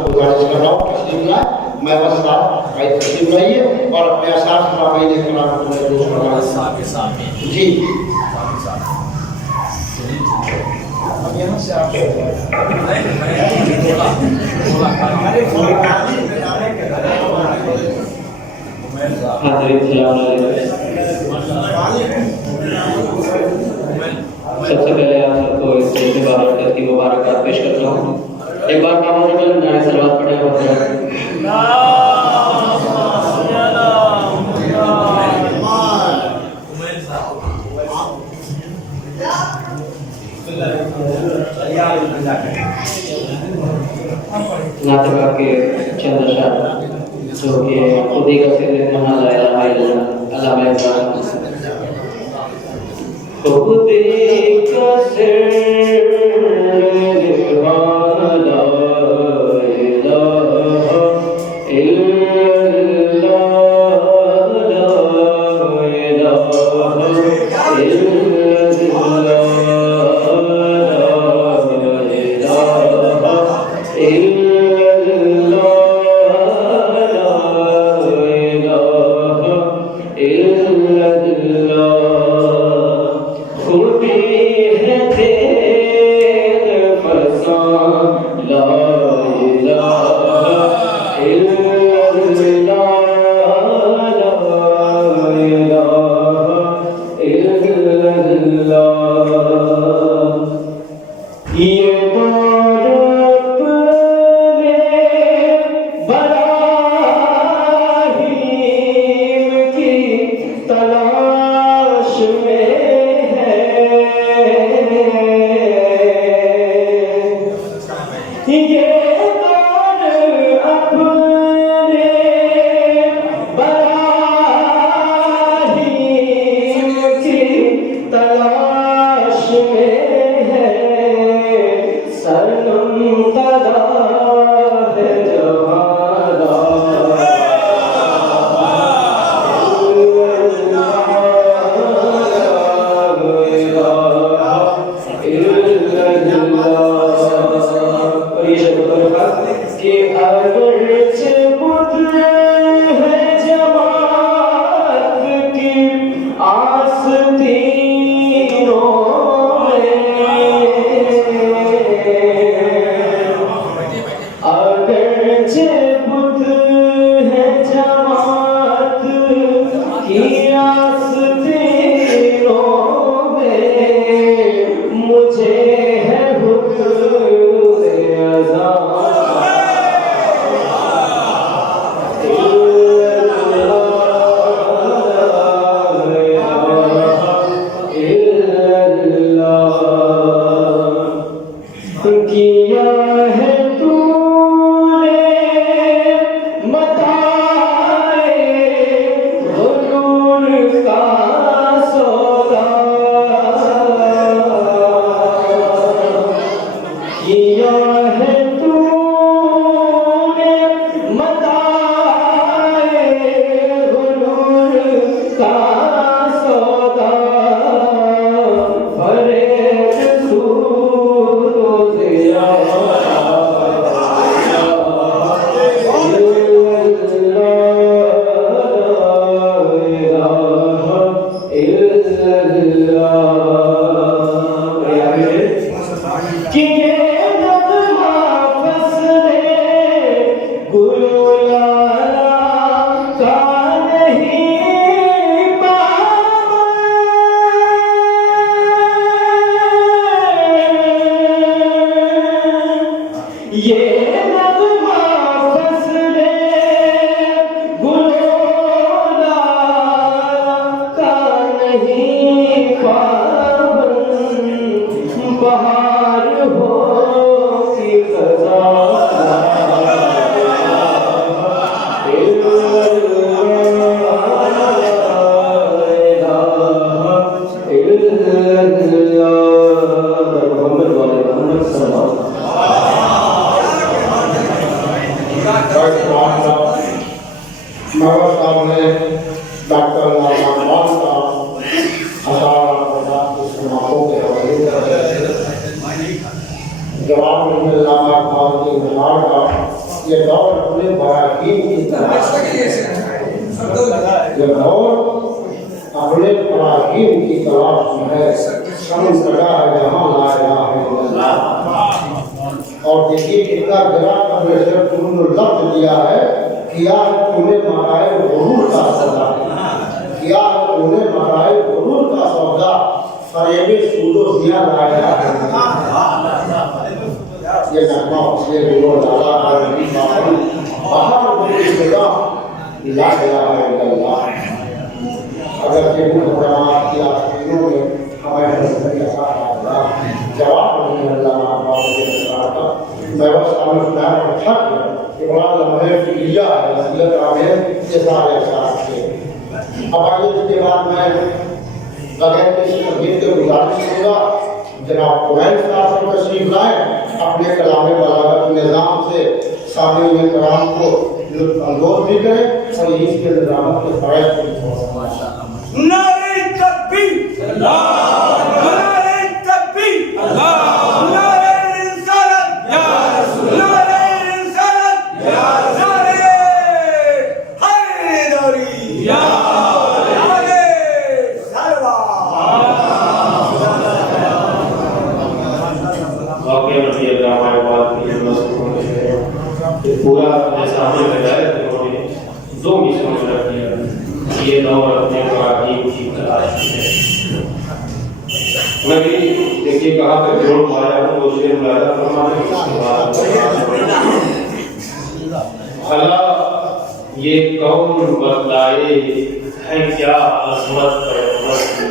गुजारिश कर रहा हूँ तस्लीम लाए, मैं बस आप भाई तस्लीम लाइए और अपने आसार फरमाइए कलाम को महफूज फरमाइए। जी अब यहाँ से आप सबसे पहले आप सबको इस मुबारक की मुबारकबाद पेश करता हूँ। एक बार कामों नारे सलवात पढ़े और नातिका के चंद अशआर जो कि खुदी का सिर मना लाया अल्लाह में खुदी का सिर जवाब یہ دور اپنے براکین کی تلاش یہ دور اپنے براکین کی تلاش میں ہے سمجھ سکا ہے جہاں لا الہ الا اللہ اور دیکھیے کتنا گرا اپنے سے تم نے لفظ دیا ہے کیا تمہیں مارائے غرور کا سودا کیا تمہیں مارائے غرور کا سودا فریب سود و زیا لا الہ الا اللہ یہ نغمہ اسے بلو ڈالا عربی باقی باہر بلی صدا لا الہ الا اللہ اگر جنہوں محرمات کی آسینوں میں ہمیں حضرت اثار آدھا جواب نہیں اللہ آباد کے نظرات کا میں بس آمد خدای پر چھک ہے اقرار لمحے فکریہ ہے نصیت آمین یہ سارے احساس کے اب آئیے اس کے بعد میں بغیر کسی ترغیب کے گزارش کروں گا جناب قرآن صاحب سے تشریف لائیں اپنے کلام بلاغت نظام سے سامعین کرام کو لطف اندوز بھی کریں اور اس کے نظامت کے فائد بھی نعرہ تکبیر نعرہ تکبیر نعرہ رسالت یا رسول نعرہ رسالت یا نعرہ حیدری یا نعرہ واقعی رضی اللہ ہمارے بات کی پورا جیسا ہم نے بتایا انہوں نے دو مشن رکھ دیا یہ دور اپنے براکین کی تلاش ہے میں بھی دیکھیے کہاں تک جوڑ پایا ہوں وہ شعر ملاحظہ فرمانے کی بات خلا یہ کون بتلائے ہے کیا عظمت پیغمبر کی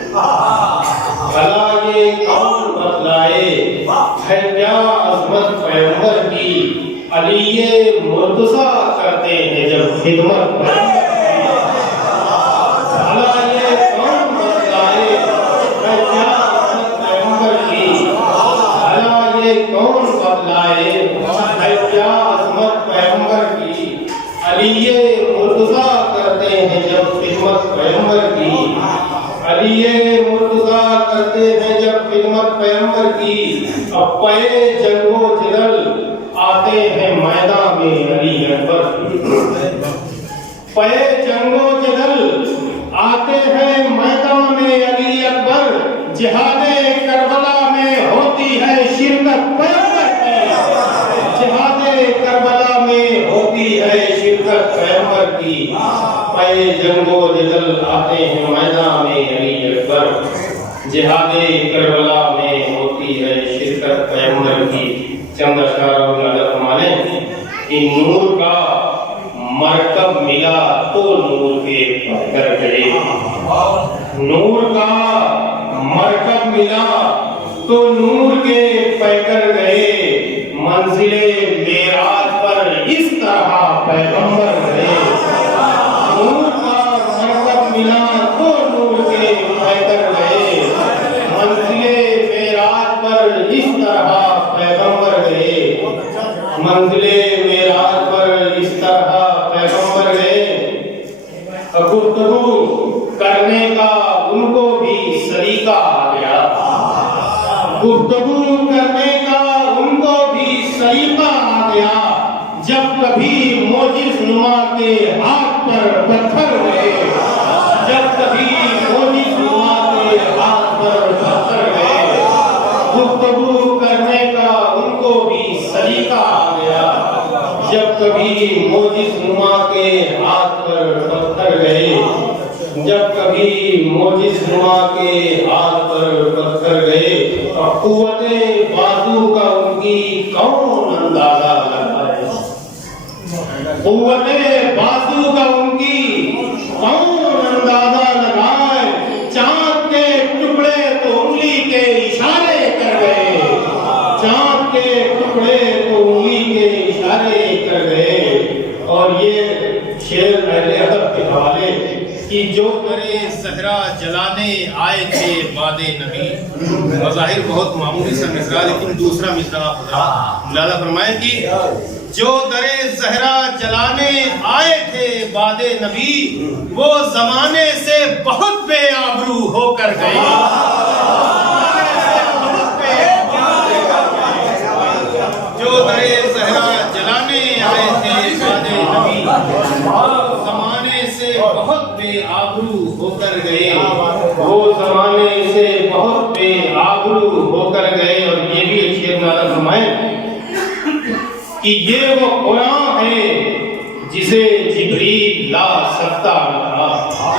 خلا یہ کون بتلائے ہے کیا عظمت پیغمبر کی علی مرتضیٰ کرتے ہیں جب خدمت خلا یہ کون بتلائے ہے کیا عظمت پیغمبر کی خلا یہ کون بتلائے ہے کیا عظمت پیغمبر کی علی مرتضیٰ کرتے ہیں جب خدمت پیغمبر کی علی مرتضیٰ کرتے ہیں جب خدمت پیغمبر کی اب پے جنگ و جدل آتے ہیں میدان میں علی اکبر پے جنگ و جدل آتے ہیں میدان میں علی اکبر جہاد کربلا میں ہوتی ہے شرکت پیغمبر کی جہاد کربلا میں ہوتی ہے شرکت پیغمبر کی پے جنگ و جدل آتے ہیں میدان میں علی اکبر جہاد کربلا میں ہوتی ہے شرکت پیغمبر کی چند اشعار اور نظر ہمارے کہ نور کا مرکب ملا تو نور کے پیکر گئے نور کا مرکب ملا تو نور کے پیکر گئے منزل معراج پر اس طرح پیغمبر گئے نور کا مرکب ملا تو نور کے پیکر گئے منزل معراج پر اس طرح پیغمبر گئے منزل معراج پر اس طرح پیغمبر گئے گفتگو کرنے کا ان کو بھی سلیقہ آ گیا گفتگو کرنے کا ان کو بھی سلیقہ آ گیا جب کبھی موجز نما کے ہاتھ پر پتھر گئے جب کبھی موجز نما کے ہاتھ پر پتھر گئے گفتگو کرنے کا ان کو بھی سلیقہ آ گیا جب کبھی موجز نما کے ہاتھ پر پتھر گئے جب کبھی موجز نما کے ہاتھ پر پتھر گئے قوت بازو کا ان کی کون اندازہ لگائے قوت بازو کا ان کی کون اندازہ لگائے چاند کے ٹکڑے تو انگلی کے اشارے کر گئے چاند کے ٹکڑے تو انگلی کے اشارے کر گئے اور یہ شعر اہل ادب کے حوالے کہ جو کرے صحرا جلانے آئے تھے باد نبی بظاہر بہت معمولی سا مصرع لیکن دوسرا مصرع ملاحظہ فرمائیں کہ جو درے زہرا جلانے آئے تھے باد نبی وہ زمانے سے بہت بے آبرو ہو کر گئے جو درے زہرا جلانے بہت بے آبرو ہو کر گئے، وہ زمانے سے بہت بے آبرو ہو کر گئے۔ اور یہ بھی ایک شعر نازل فرمائیں کہ یہ وہ قرآن ہے جسے جبریل لا سکتا نہ تھا،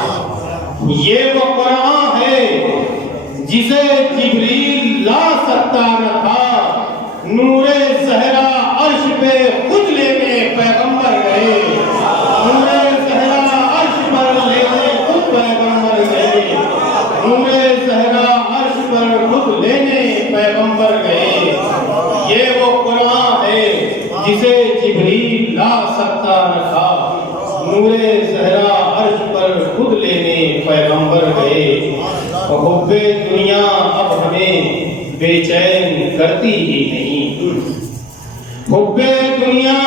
یہ وہ قرآن ہے جسے جبریل لا سکتا نہ تھا، نور زہرا عرش پہ خود لینے پیغمبر گئے، نور زہرا عرش پر لینے خود پیغمبر گئے، نور زہرا عرش پر خود لینے پیغمبر گئے۔ یہ وہ قرآن ہے جسے جبریل لا سکتا نہ تھا، نور زہرا عرش پر خود لینے پیغمبر گئے۔ حب دنیا اب ہمیں بے چین کرتی ہی نہیں، حب دنیا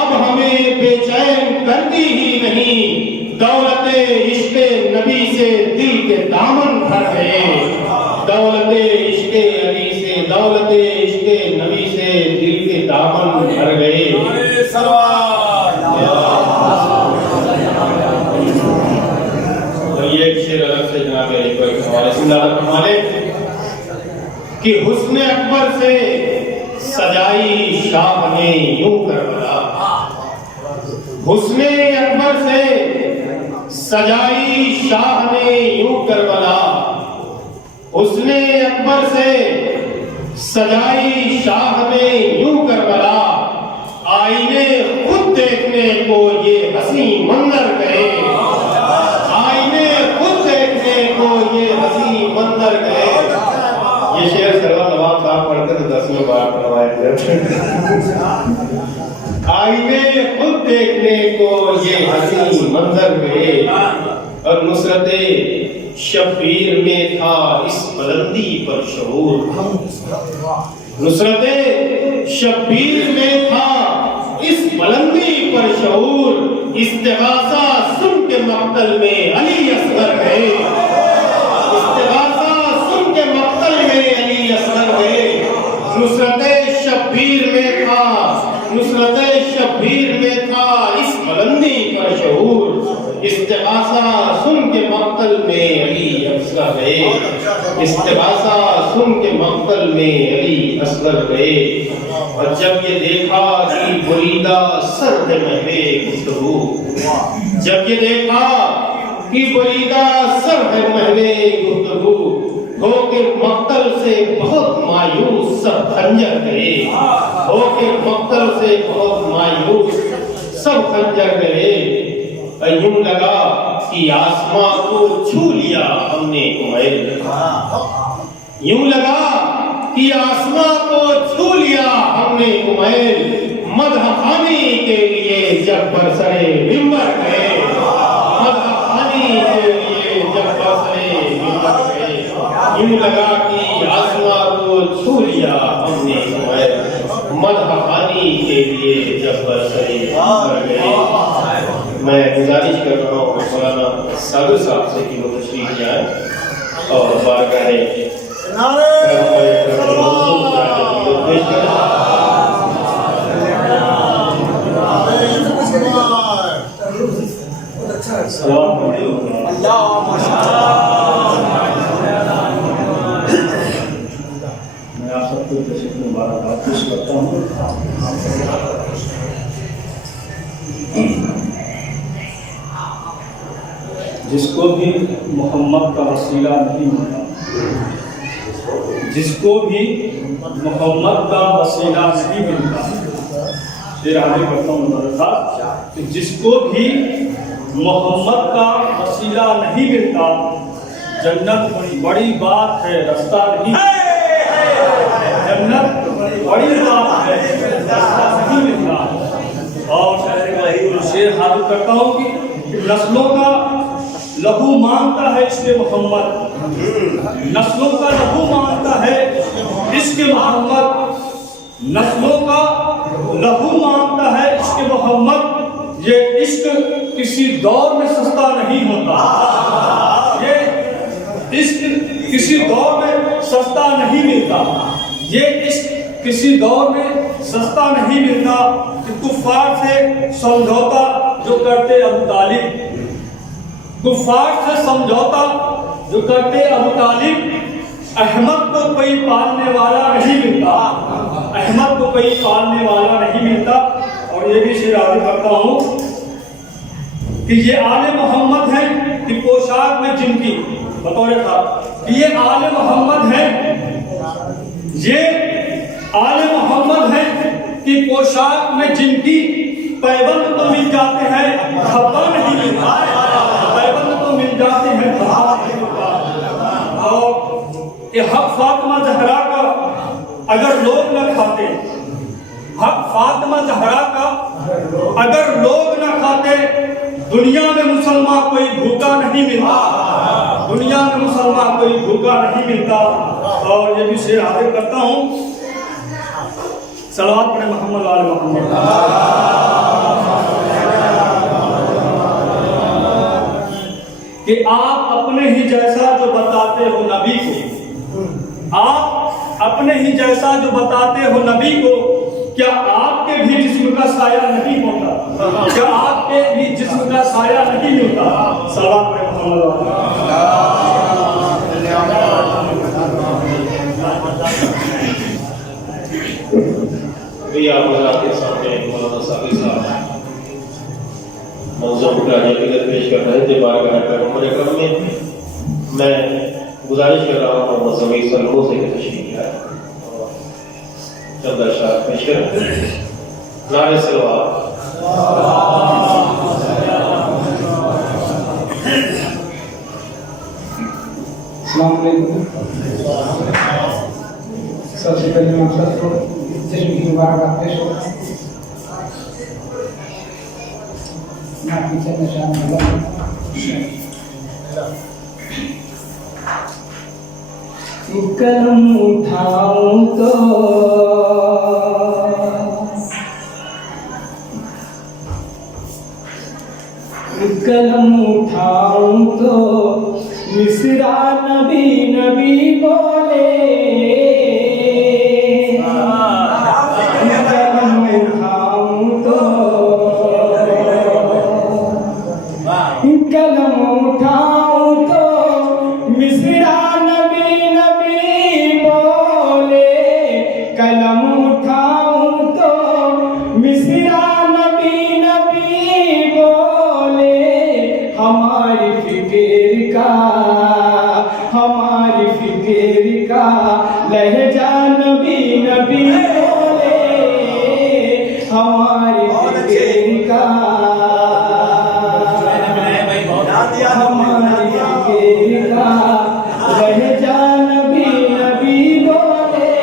اب ہمیں بے چین کرتی ہی نہیں، دولت عشق نبی سے دل کے دامن بھر گئے، دولت عشق علی سے، دولت عشق نبی سے دل کے دامن بھر گئے۔ اور یہ ایک شعر الگ سے جناب علی کو ایک حوالے سے نازل فرمائے کہ حسن اکبر سے سجائی شاہ نے یوں کربلا، حسن اکبر سے سجائی شاہ نے یوں کربلا، حسن اکبر سے سجائی شاہ نے یوں کربلا، آئینے خود دیکھنے کو یہ حسین منظر گئے، آئینے خود دیکھنے کو یہ حسین منظر گئے۔ یہ شعر سرور نواب صاحب پڑھتے تو 10ویں بار پڑھوائے تھے۔ آئینے خود دیکھنے کو یہ حسین منظر گئے، اور نصرت شبیر میں تھا اس بلندی پر شعور، نصرت شبیر میں تھا اس بلندی پر شعور، استغاثہ سن کے مقتل میں علی اصغر گئے، استغاثہ سن کے مقتل میں علی اصغر گئے۔ نصرت شبیر میں تھا، نصرت شبیر میں تھا اس بلندی پر شعور، استغاثہ سن کے مقتل میں علی اصغر گئے، استغاثہ سن کے مقتل میں علی اصغر گئے۔ اور جب یہ دیکھا کہ بریدہ سر ہے محو گفتگو، جب یہ دیکھا کہ بریدہ سر ہے محو گفتگو، ہو کے مقتل سے بہت مایوس سب خنجر گئے، ہو کے مقتل سے بہت مایوس سب خنجر گئے۔ یوں لگا کہ آسمان کو چھو لیا ہم نے کمیل، یوں لگا کہ آسمان کو چھو لیا ہم نے کمیل، مدح خوانی کے لیے جب برسرے منبر گئے، مدح خوانی کے لیے جب برسرے منبر گئے، یوں لگا کہ آسمان کو چھو لیا ہم نے کمیل، مدح خوانی کے لیے جب برسرے منبر گئے۔ میں گزارش کر رہا ہوں مولانا صابر صاحب سے کہ وہ تشریف لائیں اور بارگاہ میں آپ سب کو تشریف مبارکباد پیش کرتا ہوں۔ جس کو بھی محمد کا وسیلہ نہیں ملا، جس کو بھی محمد کا وسیلہ نہیں ملتا، شعر حاضر کرتا ہوں مبارکباد کہ جس کو بھی محمد کا وسیلہ نہیں ملتا، جنت بڑی بات ہے رستہ نہیں، جنت بڑی بات ہے رستہ نہیں ملتا۔ اور شعر حاضر کرتا ہوں کہ نسلوں کا لہو مانگتا ہے عشق محمد، نسلوں کا لہو مانگتا ہے عشق محمد، نسلوں کا لہو مانگتا ہے عشق محمد، یہ عشق کسی دور میں سستا نہیں ہوتا، یہ عشق کسی دور میں سستا نہیں ملتا، یہ عشق کسی دور میں سستا نہیں ملتا۔ کہ کفار سے سمجھوتا جو کرتے ابو طالب، कुफार से समझौता जो करते अबू तालिब, अहमद को कोई पालने वाला नहीं मिलता, अहमद को कोई पालने वाला नहीं मिलता। और ये भी शेर आगे करता हूँ कि ये आले मोहम्मद हैं कि पोशाक में जिनकी, बतौर था कि ये आले मोहम्मद हैं, ये आले मोहम्मद हैं कि पोशाक में जिनकी पैबंद तो मिल जाते हैं धब्बा नहीं मिलता, पैबंद तो मिल जाते हैं धब्बा नहीं मिलता। और ये हक फातिमा ज़हरा का अगर लोग न खाते, हक फातिमा ज़हरा का अगर लोग न खाते, दुनिया में मुसलमान कोई भूखा नहीं मिलता, दुनिया में मुसलमान कोई भूखा नहीं मिलता। और ये भी शेर आगे करता हूँ, सलावत पढ़े मोहम्मद वाले मोहम्मद, कि आप अपने ही जैसा जो बताते हो नबी को, आप अपने ही जैसा जो बताते हो नबी को, क्या आपके भी जिस्म का साया नहीं होता, क्या आपके भी जिस्म का साया नहीं होता। सलावत पढ़े मोहम्मद वाले। आपके सामने मौलाना साबिर साहब मौजूद का हकीकत पेश कर रहे थे बारगाह पैगंबर अकरम में। मैं गुजारिश कर रहा हूँ मोहम्मद ज़मीर सल्लल्लाहु से कि तशरीफ लाए और चंद अशआर पेश करें। नारे सलवात। अस्सलाम वालेकुम। सबसे पहले मैं आप सबको जश्न की मुबारकबाद पेश करता हूँ। मैं पीछे निशान कलम उठाऊं तो कलम उठाऊं तो मिसरा नबी नबी बोले, कलम उठाऊं तो कलम उठाऊं तो मिसरा नबी नबी बोले, कलम उठाऊं तो मिसरा नबी नबी बोले। हमारी फिक्र का लहजा नबी नबी बोले, हमारी फिक्र का लहजा नबी नबी बोले।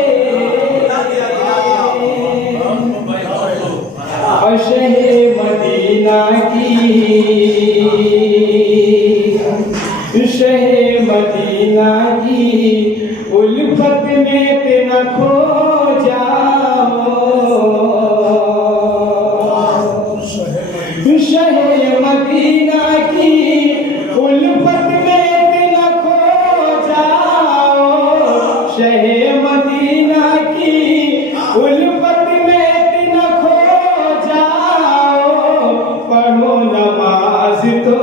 और शहे मदीना की उल्फत में न खो जाओ, शहे मदीना की उल्फत में न खो जाओ, शहे मदीना की उल्फत में न खो जाओ। पढ़ो नमाज तो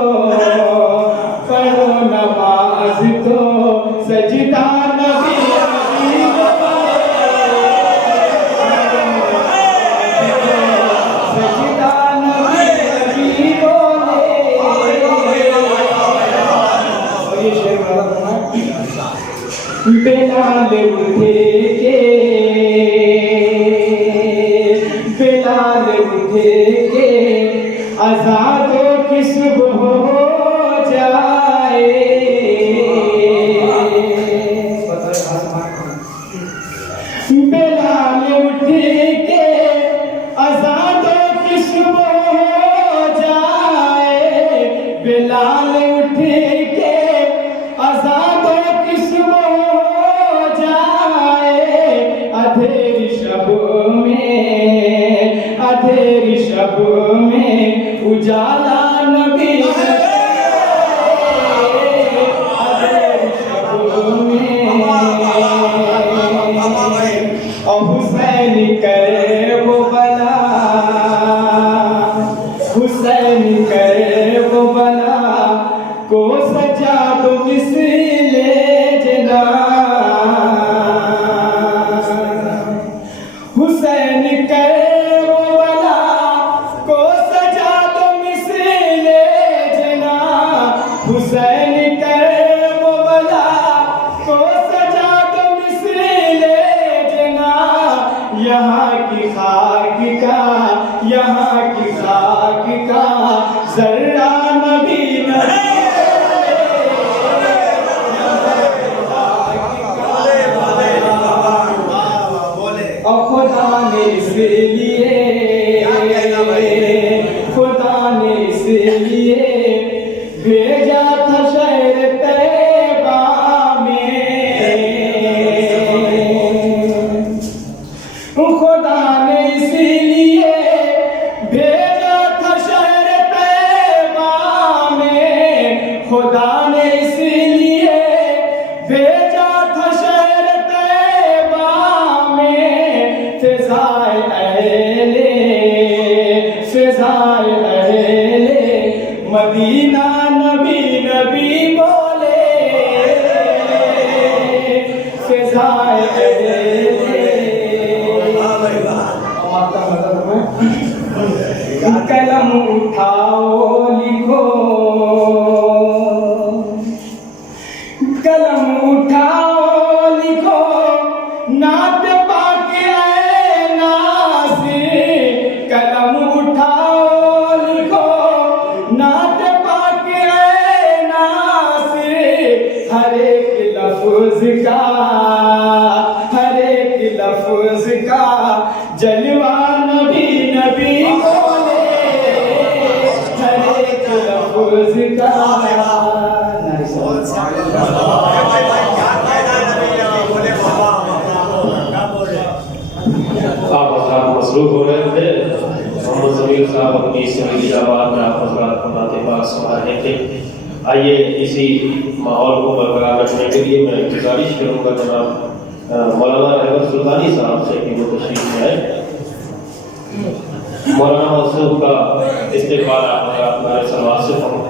सजदा नबी सजदा नबी बोले। और ये शेर बिलाल उठे के आजादों की सुबह हो जाए, बिलाल उठे के आजादों की सुबह हो जाए, बिलाल उठे के आजादों की सुबह हो जाए। अधेरी शब में उजाला नबी, अधेरी शब में और हुसैन करे वो बला, हुसैन करे वो बला को جہاں کی خاک کا ذرہ نبی نبی اور خدا نے اس لیے بھیجا تھا شہر طیبہ میں خدا نے اس لیے بھیجا تھا شہر طیبہ میں خدا نے اس لیے بھیجا تھا شہر طیبہ میں فضائے اہل مدینہ نبی نبی بولے فضائے قلم اٹھاؤ لکھو قلم اٹھاؤ لکھو نعت پاک اے ناصر قلم اٹھاؤ لکھو نعت پاک اے ناصر ہر ایک لفظ کا جلوہ نبی نبی بولے ہر ایک لفظ کا آپ حضرات مصروف ہو رہے تھے محمد ضمیر صاحب اپنی سمیلی آباد میں آپ حضرات کو نعت پاک سنا رہے تھے. آئیے اسی ماحول کو برقرار رکھنے کے لیے میں گزارش کروں گا جناب مولانا رحمت سلطانی صاحب سے کہ وہ تشریف میں آئے. مولانا منصوب کا استقبال آپ حضرات نعرہ صلوات سے ہوں.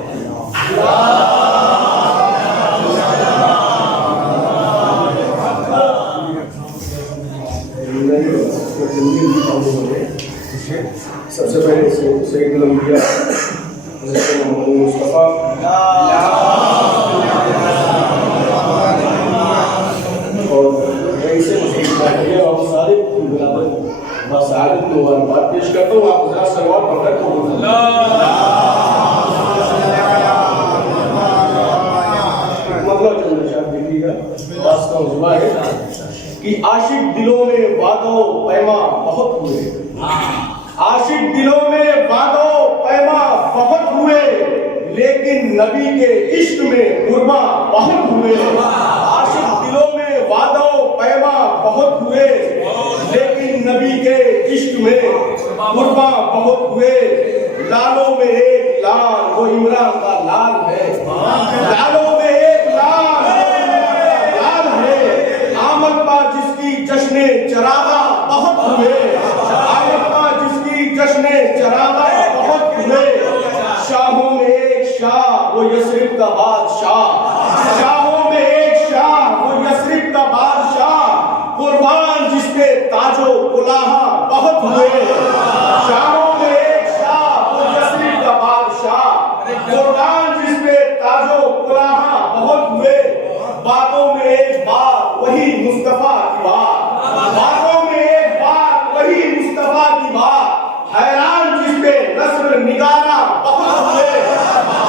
سب سے پہلے سید الانبیاء حضرت محمد مصطفیٰ اور رئیس مسلم اور سارے مساجد کو مبارکباد پیش کرتا ہوں. آپ حضرات صلوات پڑھ کر مطلب دیکھیے گا. بات کا عظمہ ہے کہ عاشق دلوں میں وعدہ و پیما بہت ہوئے. عاشق دلوں میں وعدہ و پیما بہت ہوئے لیکن نبی کے عشق میں قرباں بہت ہوئے. عاشق دلوں میں وعدہ و پیما بہت ہوئے لیکن نبی کے عشق میں قرباں بہت ہوئے. لالوں میں ایک لال وہ عمران کا لال ہے. لالوں میں ایک لال ہے. آمد پا جس کی جشن چراغا بہت ہوئے. آمد پا جس کی جشن چراغا بہت ہوئے. شاہوں میں ایک شاہ وہ یثرب کا بادشاہ. شاہوں میں ایک شاہ وہ یثرب کا بادشاہ. قربان جس پہ تاج و کلاہاں بہت ہوئے. شاہوں میں ایک شاہ وہ یثرب کا بادشاہ. قربان جس پہ تاج و کلاہاں بہت ہوئے. باتوں میں ایک بات وہی مصطفیٰ کی بات. باتوں میں ایک بات وہی مصطفیٰ کی بات. حیران جس پہ نثر نگارہ بہت ہوئے.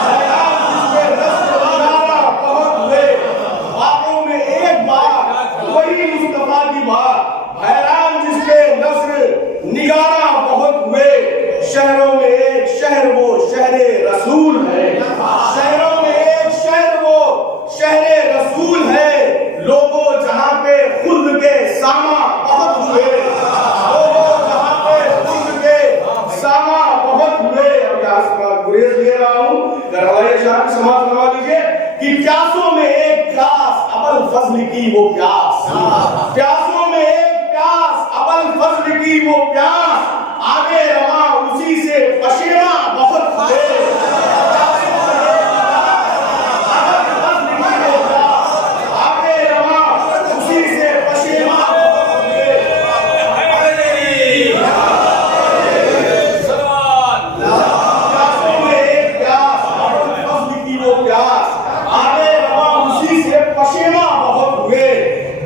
حیران جس پہ نثر نگارہ بہت ہوئے. باتوں میں ایک بات وہی مصطفیٰ کی بات. حیران جس پہ نثر نگارہ بہت ہوئے. شہروں میں ایک شہر وہ شہر رسول ہے. شہروں میں ایک شہر وہ شہر رسول ہے. لوگوں جہاں پہ خلد کے ساما بہت ہوئے. لوگوں جہاں پہ خلد کے ساما بہت ہوئے. اب گریز لے رہا ہوں گھروالی شاہ کی سماعت کروا لیجیے کہ پیاسوں میں ایک پیاس ابل فضل کی وہ پیاس. پیاسوں میں ایک پیاس ابل فضل کی وہ پیاس. آگے رواں اسی سے پشیماں بہت ہوئے.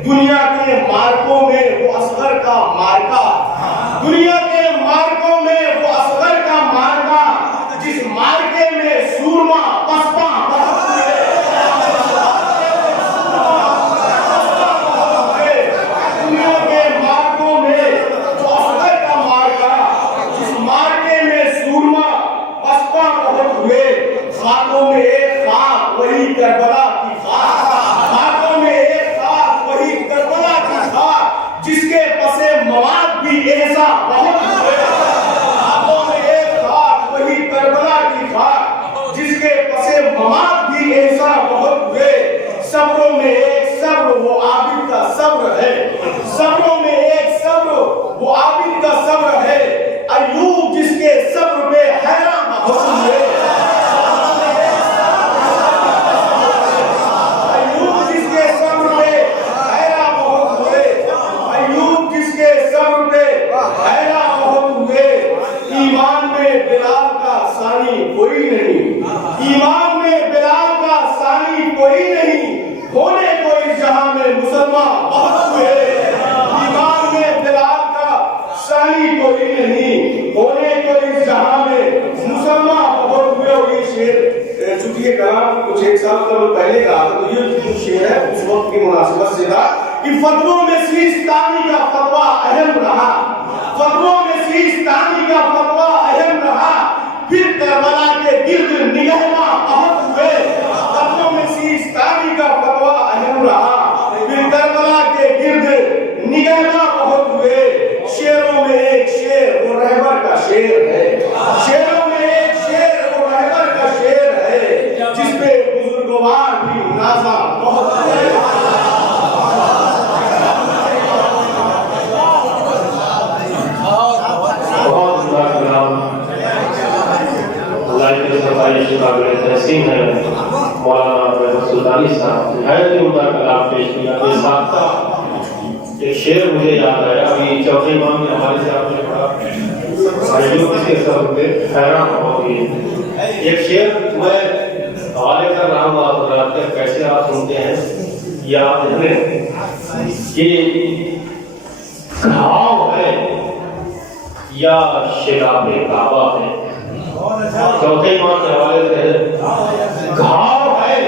دنیا کے مار सानी कोई नहीं, ईमान में बिलाल का सानी कोई नहीं, होने को इस जहां में मुसलमान बहुत हुए। ईमान में बिलाल का सानी कोई नहीं, होने को इस जहां में मुसलमान बहुत हुए। और ये शेर चूंकि ये कलाम कुछ एक साल पहले कहा था, तो ये जो शेर है उस वक्त की मुनासिबत से था कि फतवों में सीस्तानी का फतवा अहम रहा, फतवों में सीस्तानी का फतवा अहम रहा, फिर करबला के गिर्द निगहमा बहुत हुए। फतवों में सीस्तानी का फतवा अहम रहा, फिर करबला के गिर्द निगहमा बहुत हुए। शेरों में एक शेर वो रहबर का शेर है, शेरों में एक शेर वो रहबर का शेर है, जिसपे बुजुर्गवार भी नाजा बहुत हुए। तहसीन है मौलाना सुल्तानी साहब नहायत ही उम्दा कलाम पेश किया। ये साख्ता एक शेर मुझे याद आया, अभी चौथे इमाम के हवाले से आपने पढ़ा, जो इसके सब पे हैरान होगी। एक शेर मैं हवाले कर रहा हूँ, आप रात कैसे आप सुनते हैं याद रखें कि घाव है या शिराबे काबा है। चौथे इमाम के हवाले से घाव है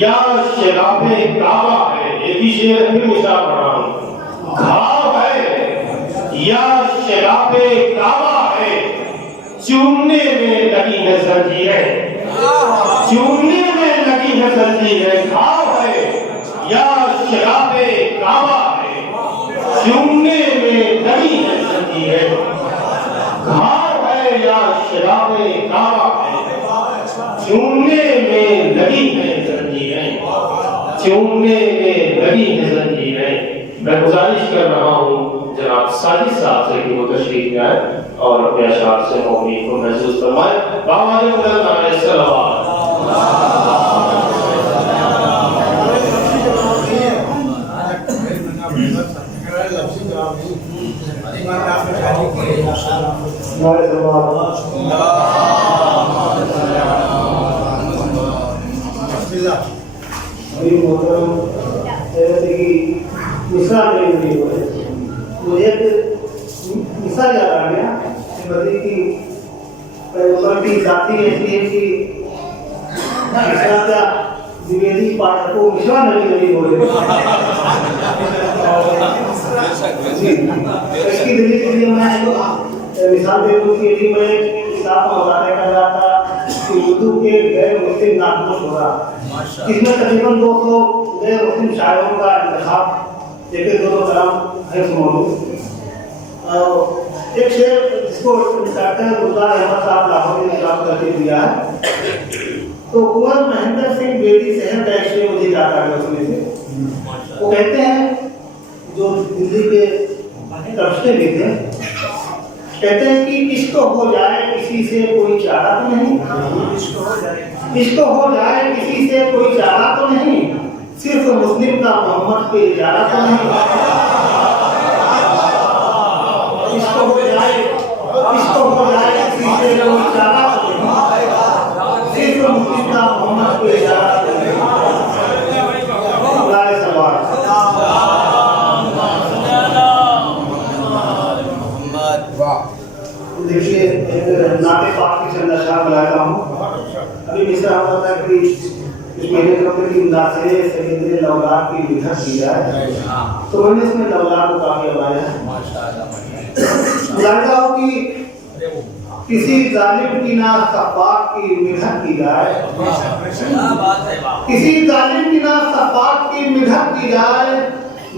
या शिराबे काबा है। एक ही शेर फिर मिसाल पढ़ा हूं, घाव है या शिराबे काबा है, चूमने में लगी है जंजीरें, चूमने में लगी है जंजीरें। घाव है या शिराबे काबा है, चूमने में लगी है जंजीरें। घाव है या शिराबे काबा है, चूमने में लगी है जंजीरें, चूमने में लगी है जंजीरें। मैं गुजारिश कर रहा हूँ जनाब साजिद साहब से कि वो तशरीफ लाए और अपने अशार से मौनी को महसूस फरमाए। मुझे मिसाल याद आ गया कि पैगंबर की जाति ऐसी है कि का द्विवेदी पाठक को मिश्रा नहीं बोले। इसकी दलील के लिए मैं मिसाल दे दूं कि यदि मैं किताब में बताया कर रहा था कि उर्दू के गैर मुस्लिम नाटकों हो रहा, इसमें तकरीबन 200 गैर मुस्लिम शायरों का इंतखाब देखे, दोनों तरफ है मौजूद। एक शेर जिसको कहते हैं गुलजार अहमद साहब लाहौर ने निकाल करके दिया है, तो कुंवर महेंद्र सिंह बेदी शहर का एक शेर मुझे याद आ गया उसमें से। वो कहते हैं जो दिल्ली के कब्जे में थे, कहते हैं कि इश्क हो जाए किसी से कोई चारा तो नहीं, इश्क हो जाए किसी से कोई चारा तो नहीं, सिर्फ मुस्लिम का मोहम्मद पे इजारा तो नहीं। इश्क हो जाए किसी से कोई चारा तो नहीं, सिर्फ मुस्लिम का मोहम्मद पे इजारा तो नहीं। देखिए एक नाते पाक की चंद अशआर बुलाता हूँ। अभी मिसरा होता है कि इस महीने की इमदाद से सैयद लौलाद की लिखत की जाए, तो मैंने इसमें लौलाद को काफी लगाया बुलाता हूँ कि किसी जालिम की ना सफाक की मिन्नत की जाए, किसी जालिम की ना सफाक की मिन्नत की जाए,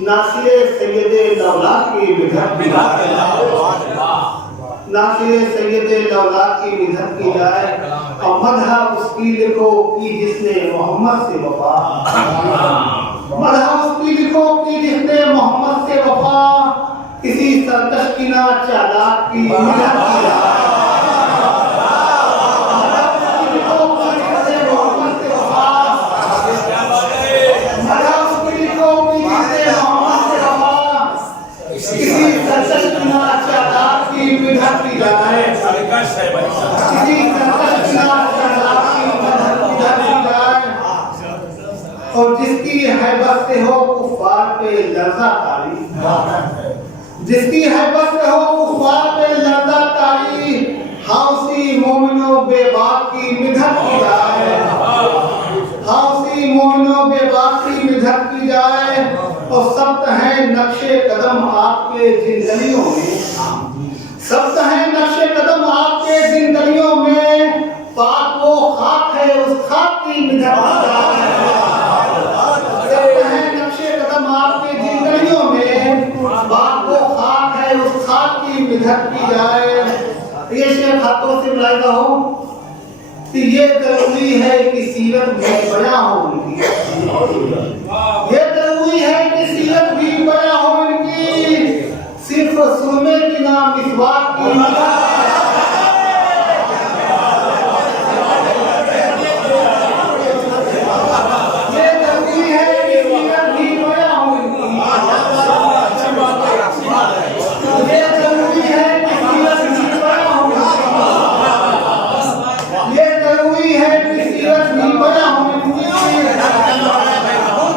नासिर सैयद लौलाद की मिन्नत की जाए, नासिर सैयद लौलाद की मिन्नत की जाए। और मदहा उसकी लिखो कि जिसने मोहम्मद से वफा, मदहा उसकी लिखो कि जिसने मोहम्मद से वफा, किसी सरकश की ना चालाक की मिन्नत की जाए। किसी جس کی ہے بس ہو کفار پہ لردہ تاری ہاؤسی مومنوں بے باک کی مدھت کی جائے ہاؤسی مومنوں بے باک کی مدھت کی جائے اور سبت ہیں نقش قدم آپ کے جن گلیوں میں سبت ہیں نقش قدم آپ کے جن گلیوں میں پاک وہ خاک ہے اس خاک کی مدھت کی جائے سبت ہیں نقش قدم آپ کے جن گلیوں میں پاک وہ خاک ہے اس خاک کی مدھت کی جائے یہ شیخ ہاتھوں سے ملائدہ ہو کہ یہ ضروری ہے کہ سیرت بھی بیاں ہو ان کی یہ ضروری ہے کہ سیرت بھی بیاں ہو ان کی صرف سرمے کی نام مسواک کی یہ ضروری ہے کہ سیرت بھی بیاں ہو ان کی یہ ضروری ہے کہ سیرت بھی بیاں ہو یہ ضروری ہے کہ سیرت بھی بیاں ہو ان کی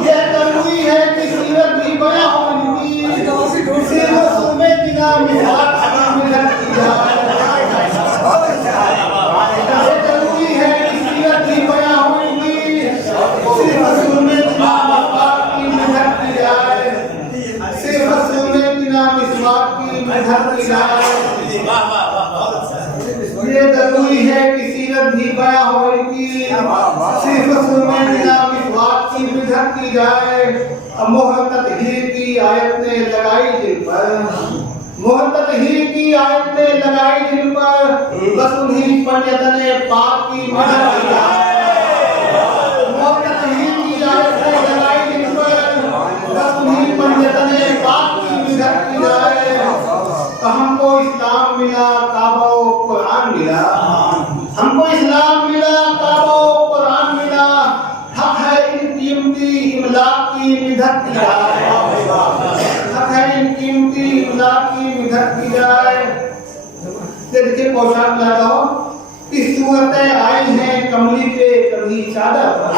یہ ضروری ہے کہ سیرت بھی بیاں ہو ان کی صرف سرمے کی نام مسواک کی مدھت کی جائے یہ ضروری ہے کہ سیرت بھی بیاں ہو ان کی صرف سرمے کی نام مسواک کی مدھت کی جائے صرف سرمے کی نام مسواک کی مدھت کی جائے یہ ضروری ہے کہ سیرت بھی بیاں ہو ان کی صرف سرمے کی نام مسواک کی مدھت کی جائے مہر تطہیر کی آیت نے لگائی جن پر مہر تطہیر کی آیت نے لگائی جن پر بس انہیں پنجتن پاک کی مدد کی جائے مہر تطہیر کی آیت نے لگائی جن پر بس انہیں پنجتن پاک کی مدد کی جائے ہم کو اسلام ملا کعبہ و قرآن ملا ہم کو اسلام ملا کعبہ و قرآن ملا حق ہے ان قیمتی املاک کی مدد کی جائے حق ہے ان قیمتی املاک کی مدد کی جائے دیکھیں پوشاک لاتا ہو اس صورتیں آئی ہیں کملی پہ کبھی چادر پر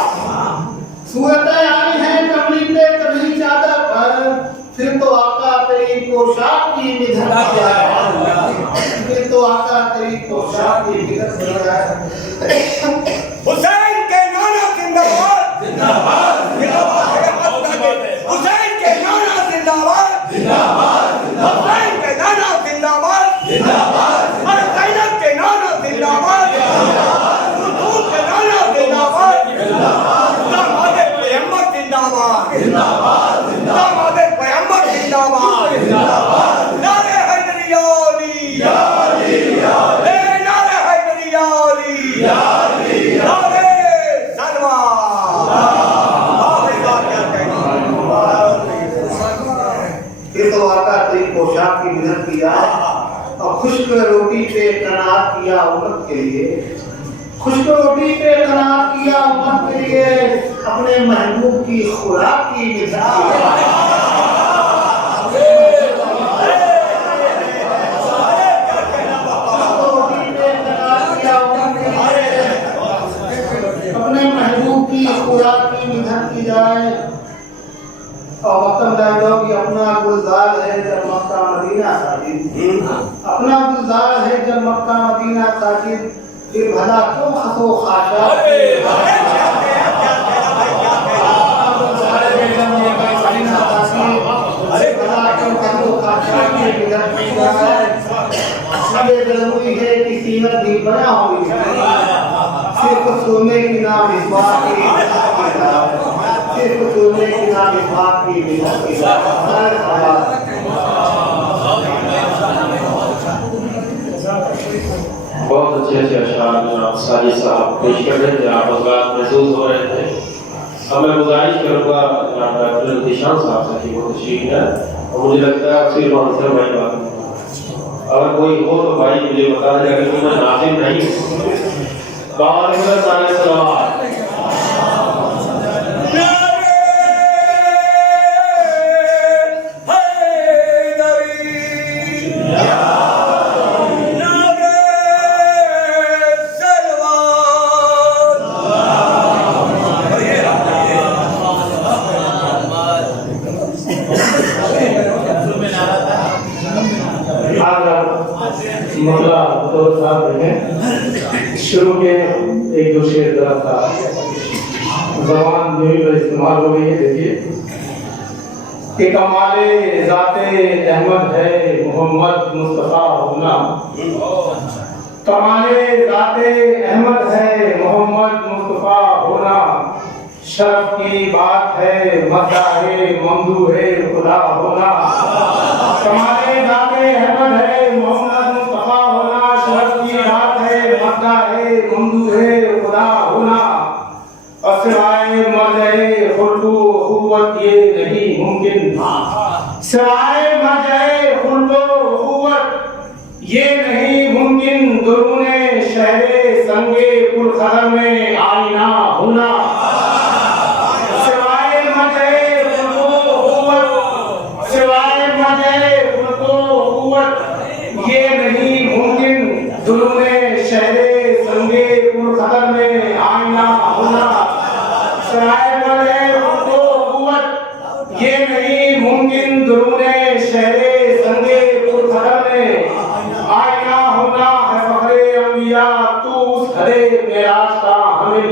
صورتیں آئی ہیں کملی پہ کبھی چادر پر پھر تو آقا تیری پوشاک کی مدد کی جائے پھر تو آقا تیری پوشاک کی مدد کی جائے حسین کے نعرہ زندہ باد زندہ باد حسین کے نعرہ زندہ باد زندہ باد حسین کے نعرہ زندہ باد زندہ باد اور زینب کے نعرہ زندہ باد زندہ باد رسول کے نعرہ زندہ باد زندہ باد داماد پیغمبر زندہ باد زندہ باد داماد پیغمبر زندہ باد زندہ باد نعرہ حیدری علی یا علی یا علی نعرہ حیدری علی یا علی نعرہ یہ تو آقا تیری پوشاک کی مدد کی جائے اور خشک روٹی پہ قناعت کیا امت کے لیے خشک روٹی پہ قناعت کیا امت کے لیے اپنے محبوب کی خوراک کی مدد کی جائے اپنے محبوب کی خوراک کی مدد کی جائے اور وقتم دائدہ کہ اپنا گلزار ہے جب مکہ مدینہ ساجد اپنا گلزار ہے جب مکہ مدینہ ساجد پھر بھلا کیوں خسو خاشا یہ ضروری ہے کہ سیرت بھی بنا ہوئی صرف سرمے کی نام مسواک کی صرف سرمے کی نام مسواک کی بہت اچھے اچھے اشعار جناب ساجد صاحب پیش کر رہے تھے آپ حضرات محسوس ہو رہے تھے اب میں گزارش کروں گا جناب ڈاکٹر التشام صاحب سے کہ وہ تشریف ہے اور مجھے لگتا ہے صرف منصر بھائی بات اگر کوئی ہو تو بھائی مجھے بتا دیں اگر میں ناظم نہیں ہوں بہت سارے سلامات हैं। शुरू के एक दो शेर जरा था, जबान यही पर इस्तेमाल हो गई है। देखिए कि कमाले ज़ाते अहमद है मोहम्मद मुस्तफ़ा होना, कमाले ज़ाते अहमद है मोहम्मद मुस्तफ़ा होना, शर्फ की बात है मद्दाहे ममदूहे खुदा होना, कमाले ज़ाते अहमद है मोहम्मद मुस्तफ़ा होना, शर्फ की बात है मद्दाहे ममदूहे खुदा होना, और सिवाय मर्ज़े खुल्क़ो क़ुव्वत ये नहीं मुमकिन, सिवाय मर्ज़े खुल्क़ो क़ुव्वत ये नहीं मुमकिन, दुरूने शहरे संगे पुरखतर में आईना होना, सिवाय मर्ज़े खुल्क़ो क़ुव्वत, सिवाय मर्ज़े खुल्क़ो क़ुव्वत ये नहीं मुमकिन, दुरूने शहरे संगे पुरखतर में आईना होना, सिवाय मर्ज़े खुल्क़ो क़ुव्वत ये नहीं मुमकिन, दुरूने शहरे संगे पुरखतर में आईना होना, है फ़ख्रे अंबिया तू उस हरे मेराज का हामिल,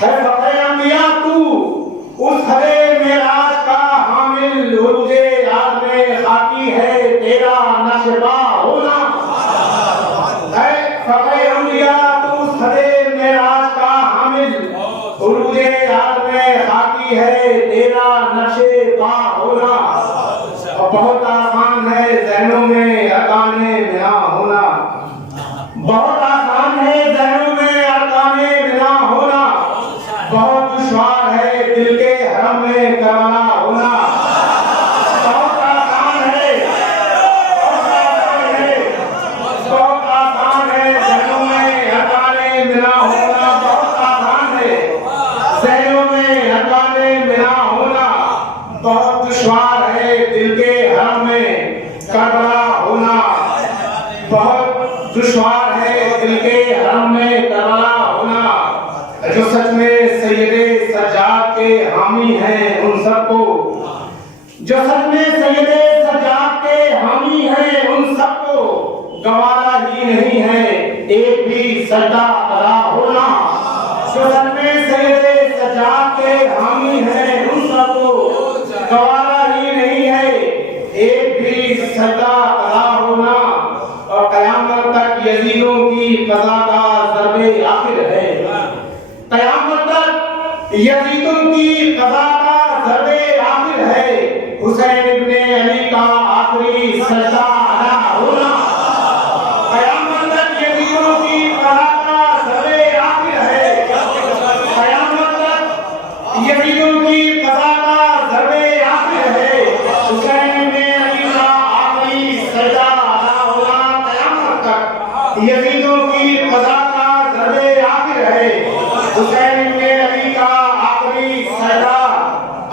है फ़ख्रे अंबिया तू उस हरे मेराज का हामिल, उरूज़े याद में खाकी है तेरा नशबा होना, है फ़ख्रे अंबिया तू उस हरे मेराज का हामिल, उरूज़े याद में खाकी है तेरा नशबा होना, और बहुत आसान है ज़हनों में अरकाने बिना होना, बहुत आसान है ज़हनों में अरकाने बिना होना, बहुत दुश्वार है दिल के हरम में करबला होना, बहुत आसान है, बहुत आसान है ज़हनों में अरकाने बिना होना, बहुत आसान है ज़हनों में अरकाने बिना होना, बहुत दुश्वार है दिल के हरम में करबला होना, बहुत दुश्वार है दिल के हरम में करबला होना, जो सच में सैयदे सज्जाद के हामी हैं उन सबको, जो सच में सैयदे सज्जाद के हामी हैं उन सबको गवारा ही नहीं है एक भी सजदा अदा होना, जो सच में सैयदे सज्जाद के हामी हैं उन सबको गवारा ही नहीं है एक भी सजदा अदा होना, और क़यामत तक यजीदों की क़ज़ा का ज़र्बे आखिर है, क़यामत तक यजीदों की क़ज़ा का ज़र्बे आखिर है, हुसैन इब्ने अली का आखिरी सजदा अदा होना, क़यामत तक यजीदों की क़ज़ा का ज़र्बे आखिर है, क़यामत तक यजीदों की क़ज़ा का ज़र्बे आखिर है, हुसैन इब्ने अली का आखिरी सजदा अदा होना, क़यामत तक यजीदों की क़ज़ा का ज़र्बे आखिर है, हुसैन इब्ने अली का आखिरी सजदा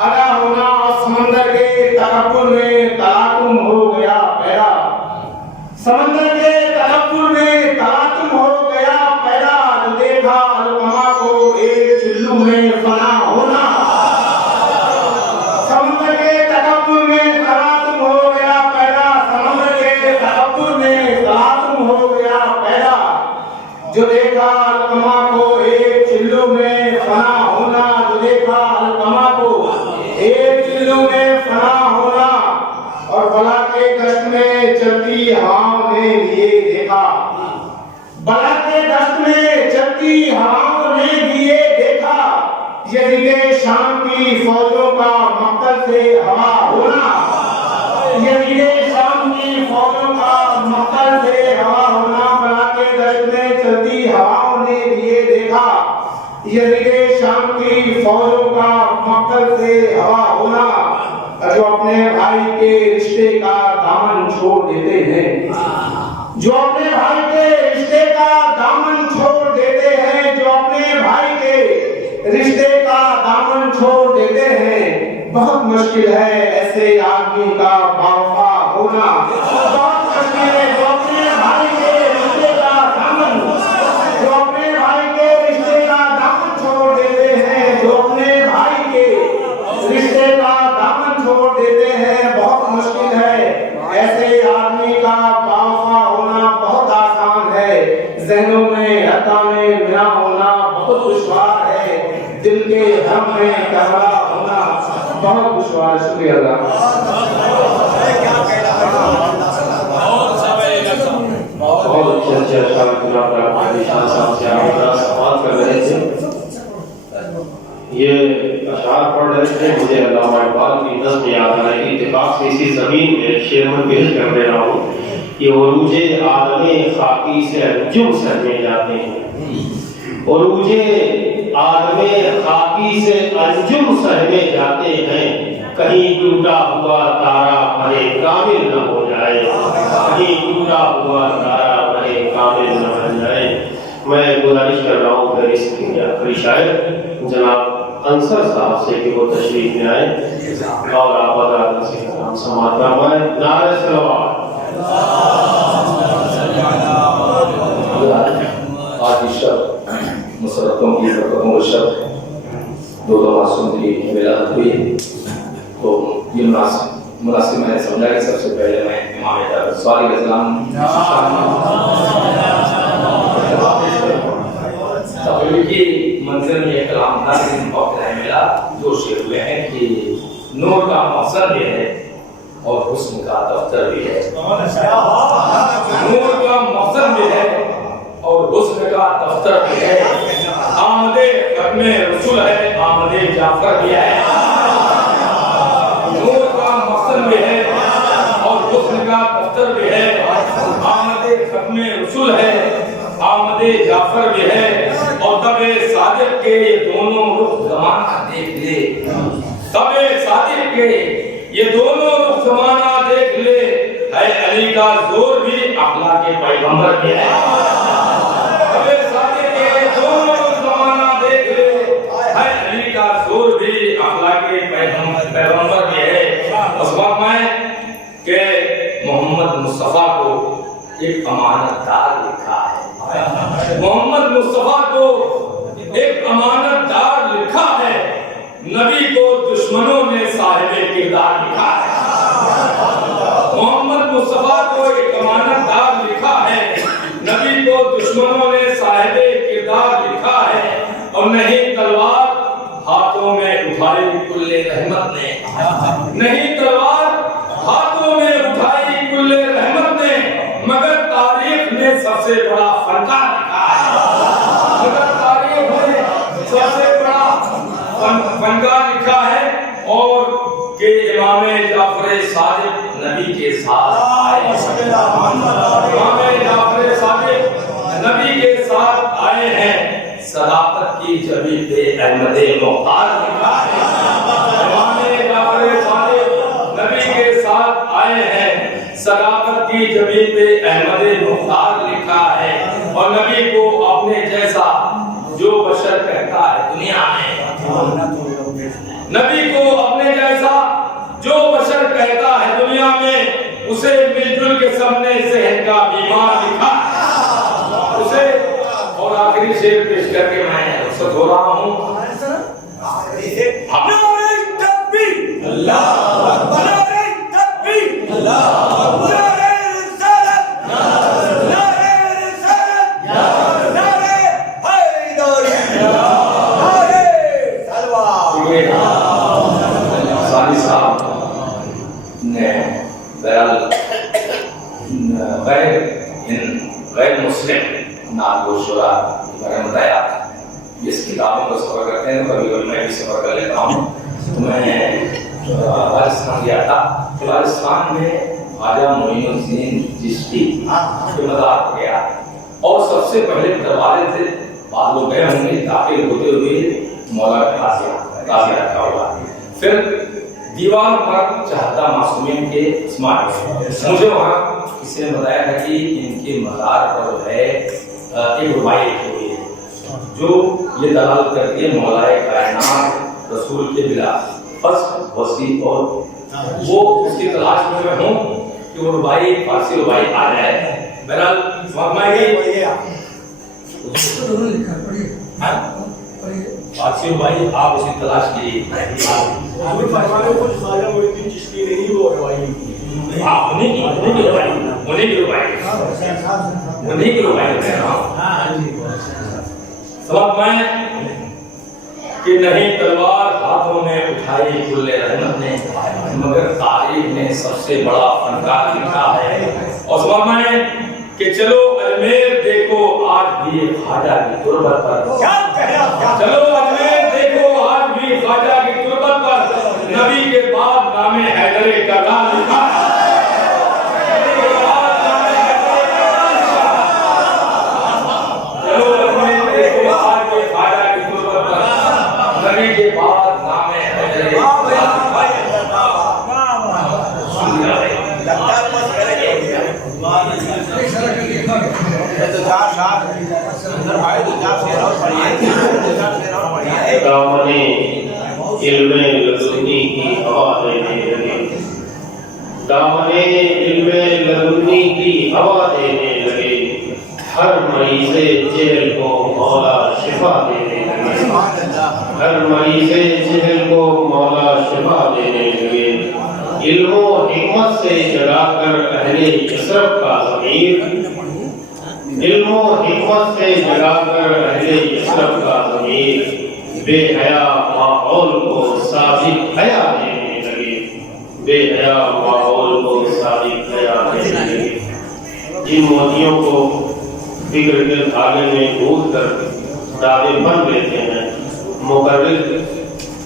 अदा होना, और समंदर के तकब्बुर में तलातुम हो गया पैदा, समंदर के तकब्बुर में तलातुम हो गया पैदा, जो देखा अलकमा को एक चुल्लू में फना होना, समंदर के तकब्बुर में तलातुम हो गया पैदा, समंदर के तकब्बुर में तलातुम हो गया पैदा, जो देखा अलकमा को एक चिल्लू में फना होना, जो देखा अलकमा को एक चिल्लू में फना होना, और बला के दश्त में चलती हवाओं ने लिए देखा, बला के दश्त में चलती हवाओं ने लिए देखा, यजीद शाम की फौजों का मक्तल से हवा होना, यजीद शाम की फौजों का मक्तल से हवा होना, बला के दश्त में चलती हवाओं ने लिए देखा, यजीद शाम की फौजों का मक्तल से हवा होना, जो अपने भाई के रिश्ते का दामन छोड़ देते हैं, जो अपने भाई के रिश्ते का दामन छोड़ देते हैं, जो अपने भाई के रिश्ते का दामन छोड़ देते हैं, बहुत मुश्किल है ऐसे आदमी का बावफा होना, बहुत मुश्किल है जो अपने भाई के रिश्ते का दामन, जो अपने भाई के रिश्ते का दामन छोड़ देते हैं, जो अपने भाई के रिश्ते का दामन छोड़ देते हैं, बहुत मुश्किल है ऐसे आदमी का बावफा होना, बहुत आसान है ذہنوں میں عطا میں بنا ہونا بہت دشوار ہے، دل کے غم میں کربلا ہونا بہت دشوار ہے۔ شکریہ اللہ۔ بہت اچھے اشعار جناب علی شاہ صاحب سے آپ سوال کر رہے تھے۔ یہ اشعار پڑھ رہے تھے، مجھے علامہ اقبال کی نظم یاد آئی۔ اتفاق سے اسی زمین میں شعر میں پیش کر دے رہا ہوں کہ عروج عالم خاکی سے انجم سہمے جاتے ہیں، عروج عالم خاکی سے انجم سہمے جاتے ہیں، کہیں ٹوٹا ہوا تارا بھرے کامل نہ ہو جائے، کہیں ٹوٹا ہوا تارا بھرے کامل نہ ہو جائے۔ میں گزارش کر رہا ہوں پھر اس کے آخری شاعر جناب انصر صاحب سے کہ وہ تشریف میں آئے اور آپ حضرات سے کلام سماعت فرمائیں۔ نعرہ صلوات۔ آج کی شب مسرتوں کی برکتوں کا شب ہے، دو معصوم کی ولادت ہوئی، تو یہ مناسب میں نے سمجھا کہ سب سے پہلے میں امام جعفر صادق علیہ السلام تقریر کی منزل میں یہ کلام تھا، لیکن وقت نہیں ملا۔ جو شعر ہوئے ہیں کہ نور کا مقصد بھی ہے اور حسن کا دفتر بھی ہے، نور کا مقصد بھی ہے اور حسن کا دفتر بھی ہے، آمد ختم رسول ہے، آمد جعفر بھی ہے، نور کا مقصد بھی ہے اور حسن کا دفتر بھی ہے، آمد ختم رسول ہے، آمد جعفر بھی ہے، اور تب صادق کے یہ دونوں رخ زمانہ دیکھ لے، تب صادق کے یہ دونوں رخ زمانہ دیکھ لے، ہے علی کا زور بھی اخلاق پیغمبر بھی ہے، تب صادق کے یہ دونوں رخ زمانہ دیکھ لے، ہے علی کا زور بھی اخلاق پیغمبر بھی ہے۔ اس وقت میں کہ محمد مصطفیٰ کو ایک امانت دار لکھا ہے، محمد مصطفیٰ کو ایک امانت دار لکھا ہے، نبی کو دشمنوں نے صاحب کردار لکھا ہے، محمد مصطفیٰ کو ایک امانت دار لکھا ہے، نبی کو دشمنوں نے صاحب کردار لکھا ہے، اور نہیں تلوار ہاتھوں میں اٹھائی کل رحمت نے، نہیں تلوار ہاتھوں میں اٹھائی کل رحمت نے، مگر تاریخ نے سب سے بڑا فنکار لکھا ہے، مگر تاریخ نے سب سے بڑا فنکار لکھا ہے، اور کہ امام جعفر صادق نبی کے ساتھ آئے، امام جعفر صادق نبی کے ساتھ آئے ہیں، صداقت کی جبی پہ احمد مختار لکھا ہے، امام جعفر صادق نبی کے ساتھ آئے ہیں، صداقت کی جبی پہ احمد مختار لکھا ہے، اور نبی کو اپنے جیسا جو بشر کہتا ہے دنیا میں، نبی کو اپنے جیسا جو بشر کہتا ہے دنیا میں، اسے مل جل کے سب نے ذہن کا بیمار لکھا ہے اسے۔ اور آخری شعر پیش کر کے میں رخصت ہو رہا ہوں۔ نعرہ تکبیر، اللہ اکبر، نعرہ تکبیر، اللہ اکبر، نعرہ رسالت، نعرہ رسالت، نعرہ حیدری، نعرہ سلوات۔ ثانی صاحب نے بہرحال غیر مسلم نعت و شعرا کے بارے میں بتایا، جس کتابوں کا سفر کرتے ہیں کبھی کبھی میں بھی سفر کر لیتا ہوں۔ تو میں راجستھان گیا تھا، راجستھان میں خواجہ معین الدین چشتی کے مزار پر گیا، اور سب سے پہلے دروازے سے بعض لوگ گئے ہوں گے، داخل ہوتے ہوئے مولا کا تازیہ رکھا ہوا، پھر دیوان پر چہتا معصومین کے اسماعیل، مجھے وہاں کسی نے بتایا تھا کہ ان کے مزار پر جو ہے ایک رباعی لکھی ہوئی ہے جو یہ دلالت کرتی ہے مولا کائنات رسول کے بلا فصل وسیع، اور وہ اس کی تلاش میں میں ہوں کہ وہ رباعی فارسی رباعی آ جائے۔ بہرحال فارسی رباعی آپ اس کی تلاش کیجیے۔ انہیں کی رباعی उन्हीं की रुबाई कह रहा हूँ। समझ में कि नहीं तलवार हाथों में उठाई कुल्ले रहमत ने, मगर तारीख ने सबसे बड़ा फनकार लिखा है। और समझ में कि चलो अजमेर देखो आज भी ख्वाजा की तुरबत पर, चलो अजमेर देखो आज भी ख्वाजा की तुरबत पर नबी के बाद नामे हैदरे का नाम लिखा है। चलो अजमेर देखो आज भी ख्वाजा की तुरबत पर नबी के बाद नामे हैदरे का नाम लिखा है। दामने इल्मे लदुनी की हवा देने लगे, दामने इल्मे लदुनी की हवा देने लगे, हर मरीज़े जहल को मौला शिफा देने लगे, हर मरीज़े जहल को मौला शिफा देने लगे। इल्मो हिकमत से जगाकर अहले यसरब का ज़मीर, इल्मो हिकमत से जगाकर अहले यसरब का ज़मीर, बेहया माहौल को सादिक हया देने लगे, बेहया माहौल को सादिक हया देने लगे। जिन मोतियों को फिक्र के धागे में गूंथ कर दादे बन लेते हैं, मुकर्रिर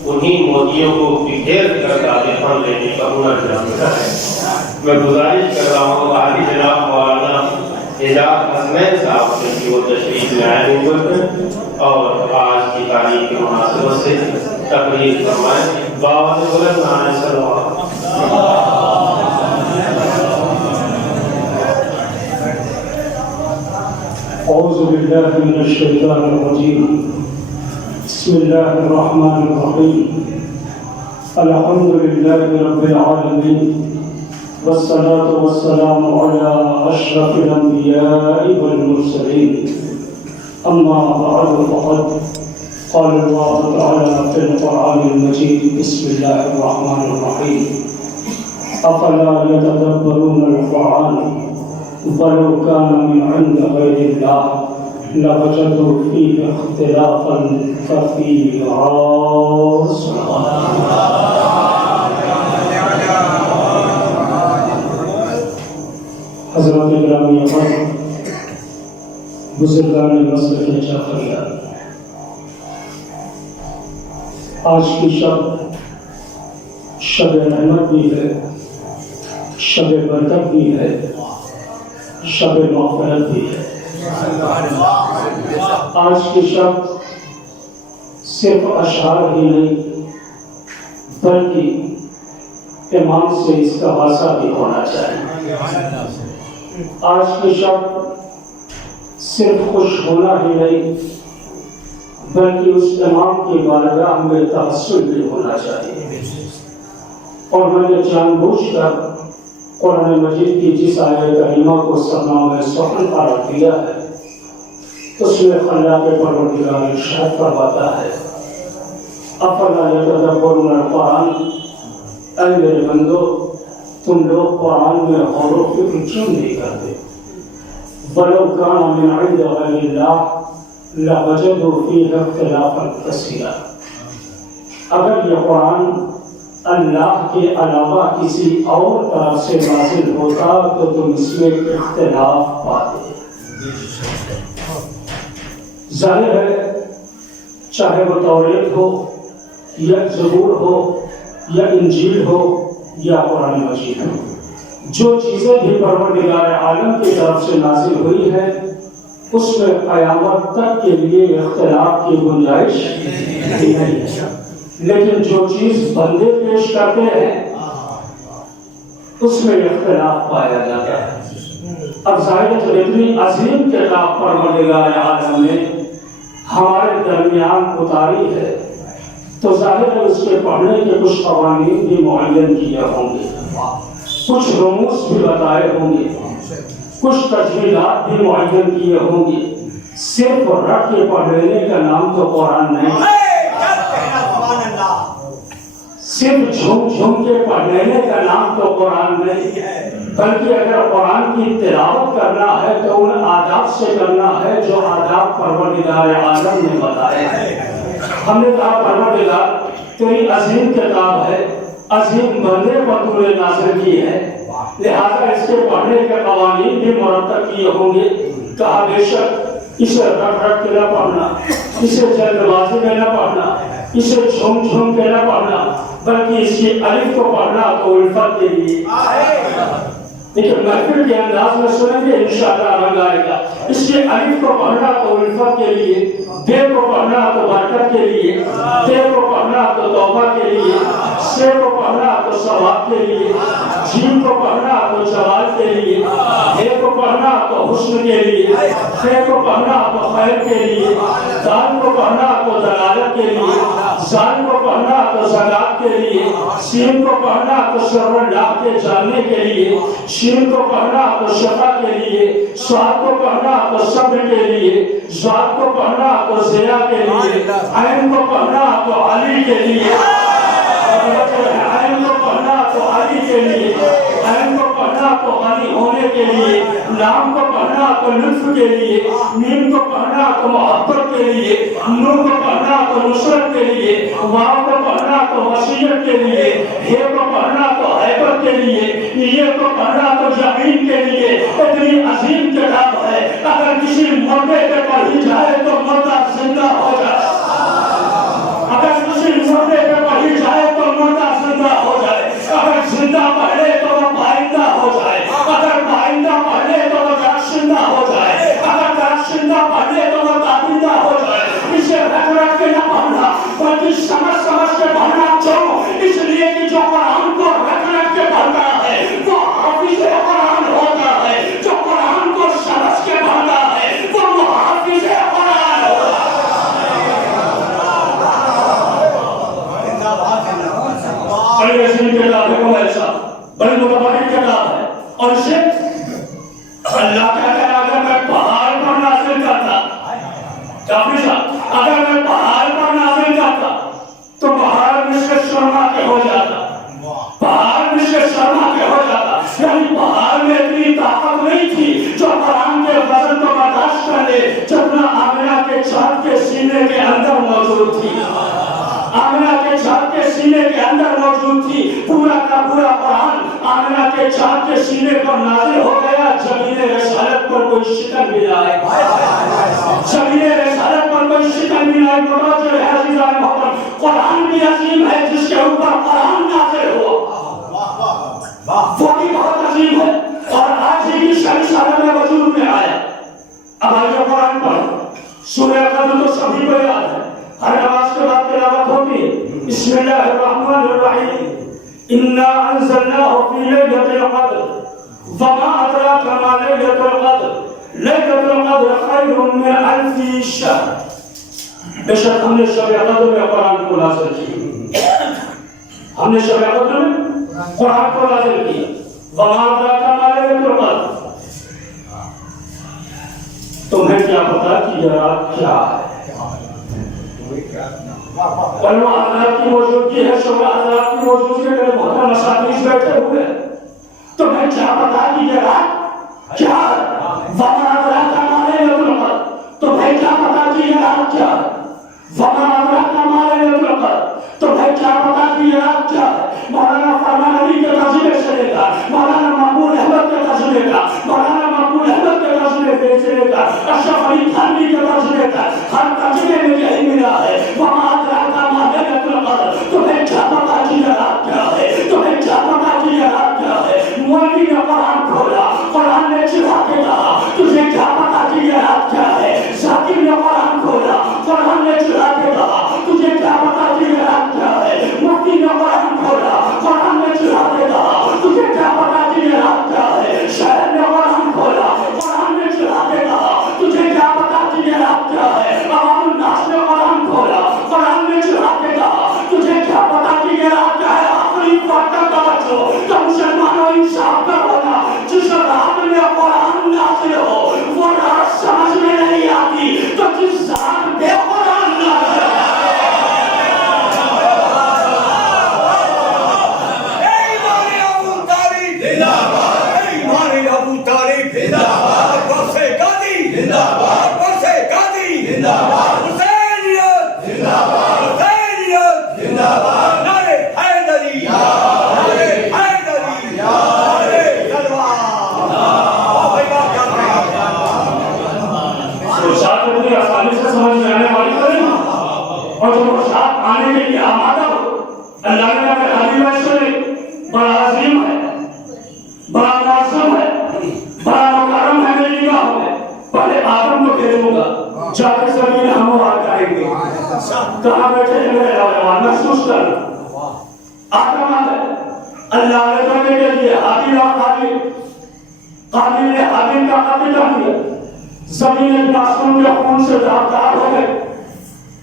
उन्हीं मोतियों को बिखेर कर दादे बन लेने का हुनर जानता है। मैं गुजारिश कर रहा हूँ आदि जनाब मौलाना एजाज हसनैन साहब से कि वो तशरीफ लाए हुए हैं और आज की तारीख के मुनासिबत से तकरीर फरमाएं। बाबा ने बोला नारे सलवात। औज़ु बिल्लाहि मिनश शैतानिर रजीम। बिस्मिल्लाहिर रहमानिर रहीम। अल्हम्दुलिल्लाहि रब्बिल आलमीन वस्सलातु वस्सलामु अला अशरफिल अंबिया'i वल मुरसलीन। अम्मा बअद फ़क़द क़ाल अल्लाहु तआला फ़िल क़ुरआनिल मजीद। बिस्मिल्लाहिर रहमानिर रहीम। अफ़ला यतदब्बरूनल क़ुरआन वलौ कान मिन इंदि ग़ैरिल्लाह लवजदू फ़ीहि इख़्तिलाफ़न कसीरा। हज़रत गिरामी अहमद बुज़ुर्गान मसलक जाफ़रिया, आज की शब शब रहमत भी है, शब बरकत भी है, शब मग़फ़िरत भी है। आज की शब सिर्फ अशआर ही नहीं बल्कि ईमान से इसका वासा भी होना चाहिए। आज की शब सिर्फ खुश होना ही नहीं बल्कि उस इमाम की बारगाह में तहस्सुल भी होना चाहिए। और मैंने जानबूझकर कुरान मजीद की जिस आयत करीमा को सना में सुखन करार दिया है उसमें अल्लाह के परवरदिगार इरशाद फरमाता है, अफ़ला यतदब्बरूनल क़ुरआन, ऐ मेरे बंदो तुम लोग कुरान में गौर व फिक्र क्यों नहीं करते? वलौ कान मिन इंदि ग़ैरिल्लाह लवजदू फ़ीहि इख़्तिलाफ़न कसीरा। अगर ये कुरान अल्लाह के अलावा किसी और तरफ से नाज़िल होता तो तुम इसमें इख्तिलाफ पाते। जाहिर है चाहे वो तौरेत हो या ज़बूर हो या इंजील हो या कुरान मजीद हो, जो चीज़ें भी परवरदिगार आलम की तरफ से नाज़िल हुई है उसमें क़यामत तक के लिए इख्तिलाफ की गुंजाइश नहीं है। लेकिन जो चीज़ बंदे पेश करते हैं उसमें इख्तिलाफ पाया जाता है। अब ज़ाहिर जब इतनी अजीम किताब परवरदिगार आलम ने हमारे दरमियान उतारी है तो जाहिर है उसके पढ़ने के कुछ क़वानीन भी मुअय्यन किए होंगे, कुछ रुमूस भी बताए होंगे, कुछ तजवीज़ात भी मुअय्यन किए होंगे। सिर्फ रट के पढ़ लेने का नाम तो कुरान नहीं, सिर्फ झूम झूम के पढ़ लेने का नाम तो कुरान नहीं। بلکہ اگر قرآن کی تلاوت کرنا ہے تو ان آداب سے کرنا ہے جو آداب پروردگار عالم نے بتائے ہیں۔ ہم نے کہا پروردگار تیری عظیم کتاب ہے، عظیم بندے پر تو نے نازل کی ہے، لہذا اس کے پڑھنے کے قوانین بھی مرتب کیے ہوں گے۔ کہا بے شک اسے رٹ رٹ کے نہ پڑھنا، اسے جلد بازی میں نہ پڑھنا، اسے جھوم جھوم کے نہ پڑھنا، بلکہ اس کی الف کو پڑھنا تو الفت کے لیے۔ لیکن محفل کے انداز میں سنیں گے انشاءاللہ رنگ آئے گا۔ اس کی الف کو پڑھنا تو الفت کے لیے، بے کو پڑھنا تو برکت کے لیے، تے کو پڑھنا تو توبہ کے لیے، سے کو پڑھنا تو ثواب کے لیے، جیم کو پڑھنا تو جوال کے لیے، ہے کو پڑھنا تو حسن کے لیے، خے کو پڑھنا تو خیر کے لیے، دال کو پڑھنا تو دلالت کے لیے، زال کو پڑھنا تو زکات کے لیے، سین کو پڑھنا تو شر اللہ کے جاننے کے لیے، شین کو پڑھنا تو شفا کے لیے، سواد کو پڑھنا تو صبر کے لیے، زاد کو پڑھنا تو ضیا کے لیے، عین کو پڑھنا تو علی کے لیے، عین کو پڑھنا تو علی کے لیے، عین کو پڑھنا تو غنی ہونے کے لیے، لام کو پڑھنا تو لطف کے لیے، میم کو پڑھنا تو محبت کے لیے، نون کو پڑھنا تو نصرت کے لیے، واو کو پڑھنا تو وصیت کے لیے، ہے کو پڑھنا تو حیبت کے لیے، یہ کو پڑھنا تو یقین کے لیے۔ اتنی عظیم کتاب ہے، اگر کسی مردے پہ پڑھی جائے تو مردہ زندہ ہو جائے، اگر کسی مردے پہ پڑھی جائے تو مردہ زندہ ہو جائے، اگر زندہ پڑھے تو وہ پائندہ ہو جائے، اگر پائندہ پڑھے تو وہ درخشندہ ہو جائے، اگر درخشندہ پڑھے تو وہ تابندہ ہو جائے۔ اسے رٹ رٹ کے نہ پڑھنا بلکہ سمجھ سمجھ کے پڑھنا۔ کیوں؟ اس لیے کہ جو قرآن کو رٹ رٹ کے پڑھتا ہے وہ حافظ قرآن ہوتا ہے، جو قرآن کو سمجھ کے پڑھتا ہے وہ محافظ قرآن ہوتا ہے۔ بڑی عظیم کتاب ہے مولانا صاحب، بڑی متبادل کتاب ہے، اور اسے اللہ کہتا ہے اگر میں پہاڑ پر نازل کرتا، کافی صاحب اگر میں پہاڑ پر نازل کرتا تو پہاڑ مجھ سے شرما کے ہو جاتا، پہاڑ مجھ سے شرما کے ہو جاتا۔ یعنی پہاڑ میں اتنی طاقت نہیں تھی جو قرآن کے وزن کو برداشت کر لے جتنا آمنہ کے چھات کے سینے کے اندر موجود تھی، آمنہ کے چھات کے سینے کے اندر موجود تھی۔ پورا کا پورا قرآن آمنہ کے چھات کے سینے پر نازل ہو گیا۔ زمین رسالت پر کوئی شکن بھی نہ آئے، زمین رسالت پر کوئی شکن بھی نہ آئے۔ متوجہ ہے عزیزان محترم، قرآن بھی عظیم ہے جس کے اوپر قرآن نازل ہوا، وہ بھی بہت عظیم ہے، اور آج ہی کی شرح سالہ میں وجود میں آیا۔ اب آئیے قرآن پر سورہ قدر تو سبھی کو یاد ہے، ہر نماز کے بعد تلاوت ہوتی ہے۔ بسم اللہ الرحمن الرحیم، انا انزلناہ فی لیلۃ القدر وما ادراک ما لیلۃ القدر لیلۃ القدر خیر من الف شہر۔ بے شک ہم نے شب قدر میں قرآن کو نازل کیا، ہم نے شب قدر میں قرآن کو نازل کیا۔ وما ادراک ما لیلۃ القدر، تمہیں کیا پتا کہ یہ رات کیا ہے؟ بلو حضرات کی موجودگی ہے، شعبہ حضرات کی موجودگی ہے، میرے محترم اساتذہ بیٹھے ہوئے ہیں، تمہیں کیا پتا کہ یہ رات کیا ہے؟ وما ادراک ما لیلۃ القدر، تمہیں کیا پتا کہ یہ رات کیا ہے؟ وما ادراک ما لیلۃ القدر، تمہیں کیا پتا کہ یہ رات کیا ہے؟ مولانا فرمان علی کے ترجمے سے لے کر مولانا مقبول احمد کے ترجمے کا، مولانا مقبول احمد کے ترجمے سے لے کر اشرف علی تھانوی کے ترجمے کا، ہر ترجمے میں یہی ملا ہے۔ وما ادراک ما لیلۃ القدر، تمہیں کیا پتا کہ یہ رات کیا ہے؟ تمہیں کیا پتا کہ یہ رات کیا ہے؟ مولوی نے قرآن کھولا، قرآن نے چڑھا کے کہا تجھے کیا پتا کہ یہ رات کیا ہے؟ ذاکر نے قرآن کھولا، قرآن نے چڑھا کے کہا تجھے کیا پتا کہ یہ رات کیا ہے؟ مفتی نے قرآن کھولا، قرآن نے چڑھا کے کہا تجھے کیا پتا کہ یہ رات کیا ہے؟ شاعر نے قرآن کھولا، قرآن نے چڑھا کے کہا تجھے کیا پتا کہ یہ رات کیا ہے؟ عوام الناس نے قرآن کھولا، قرآن نے چڑھا کے کہا تجھے کیا پتا کہ یہ رات کیا ہے؟ آخری فاتح توجہ تو مسلمانوں انصاف کا ہونا، جس رات میں قرآن نازل ہو وہ رات سمجھ میں نہیں آتی، تو جس رات میں قرآن نازل ہو जिंदाबाद हुसैनियत जिंदाबाद हुसैनियत जिंदाबाद नारे हैदरी नारे हैदरी नारे तलवार भाई बात कर रहे हैं इरशाद इतनी आसानी से समझ में आने वाली तो नहीं, और जो इरशाद आने के लिए आमादा हो। अल्लाह ने हमें हादी वैसे बड़ा अजीम है, बड़ा मासूम है, बड़ा मुकर्रम है मेरी निगाह में। पहले आदम को भेजूंगा, जाके जमीन हम वहां करेंगे। कहाँ बैठे हैं मेरे नौजवान, महसूस कर। आदम आ गए, अल्लाह ने करने के लिए हादी और काबिल, काबिल ने हादी का काबिल कर दिया। जमीन मासूम के खून से दागदार हो गए।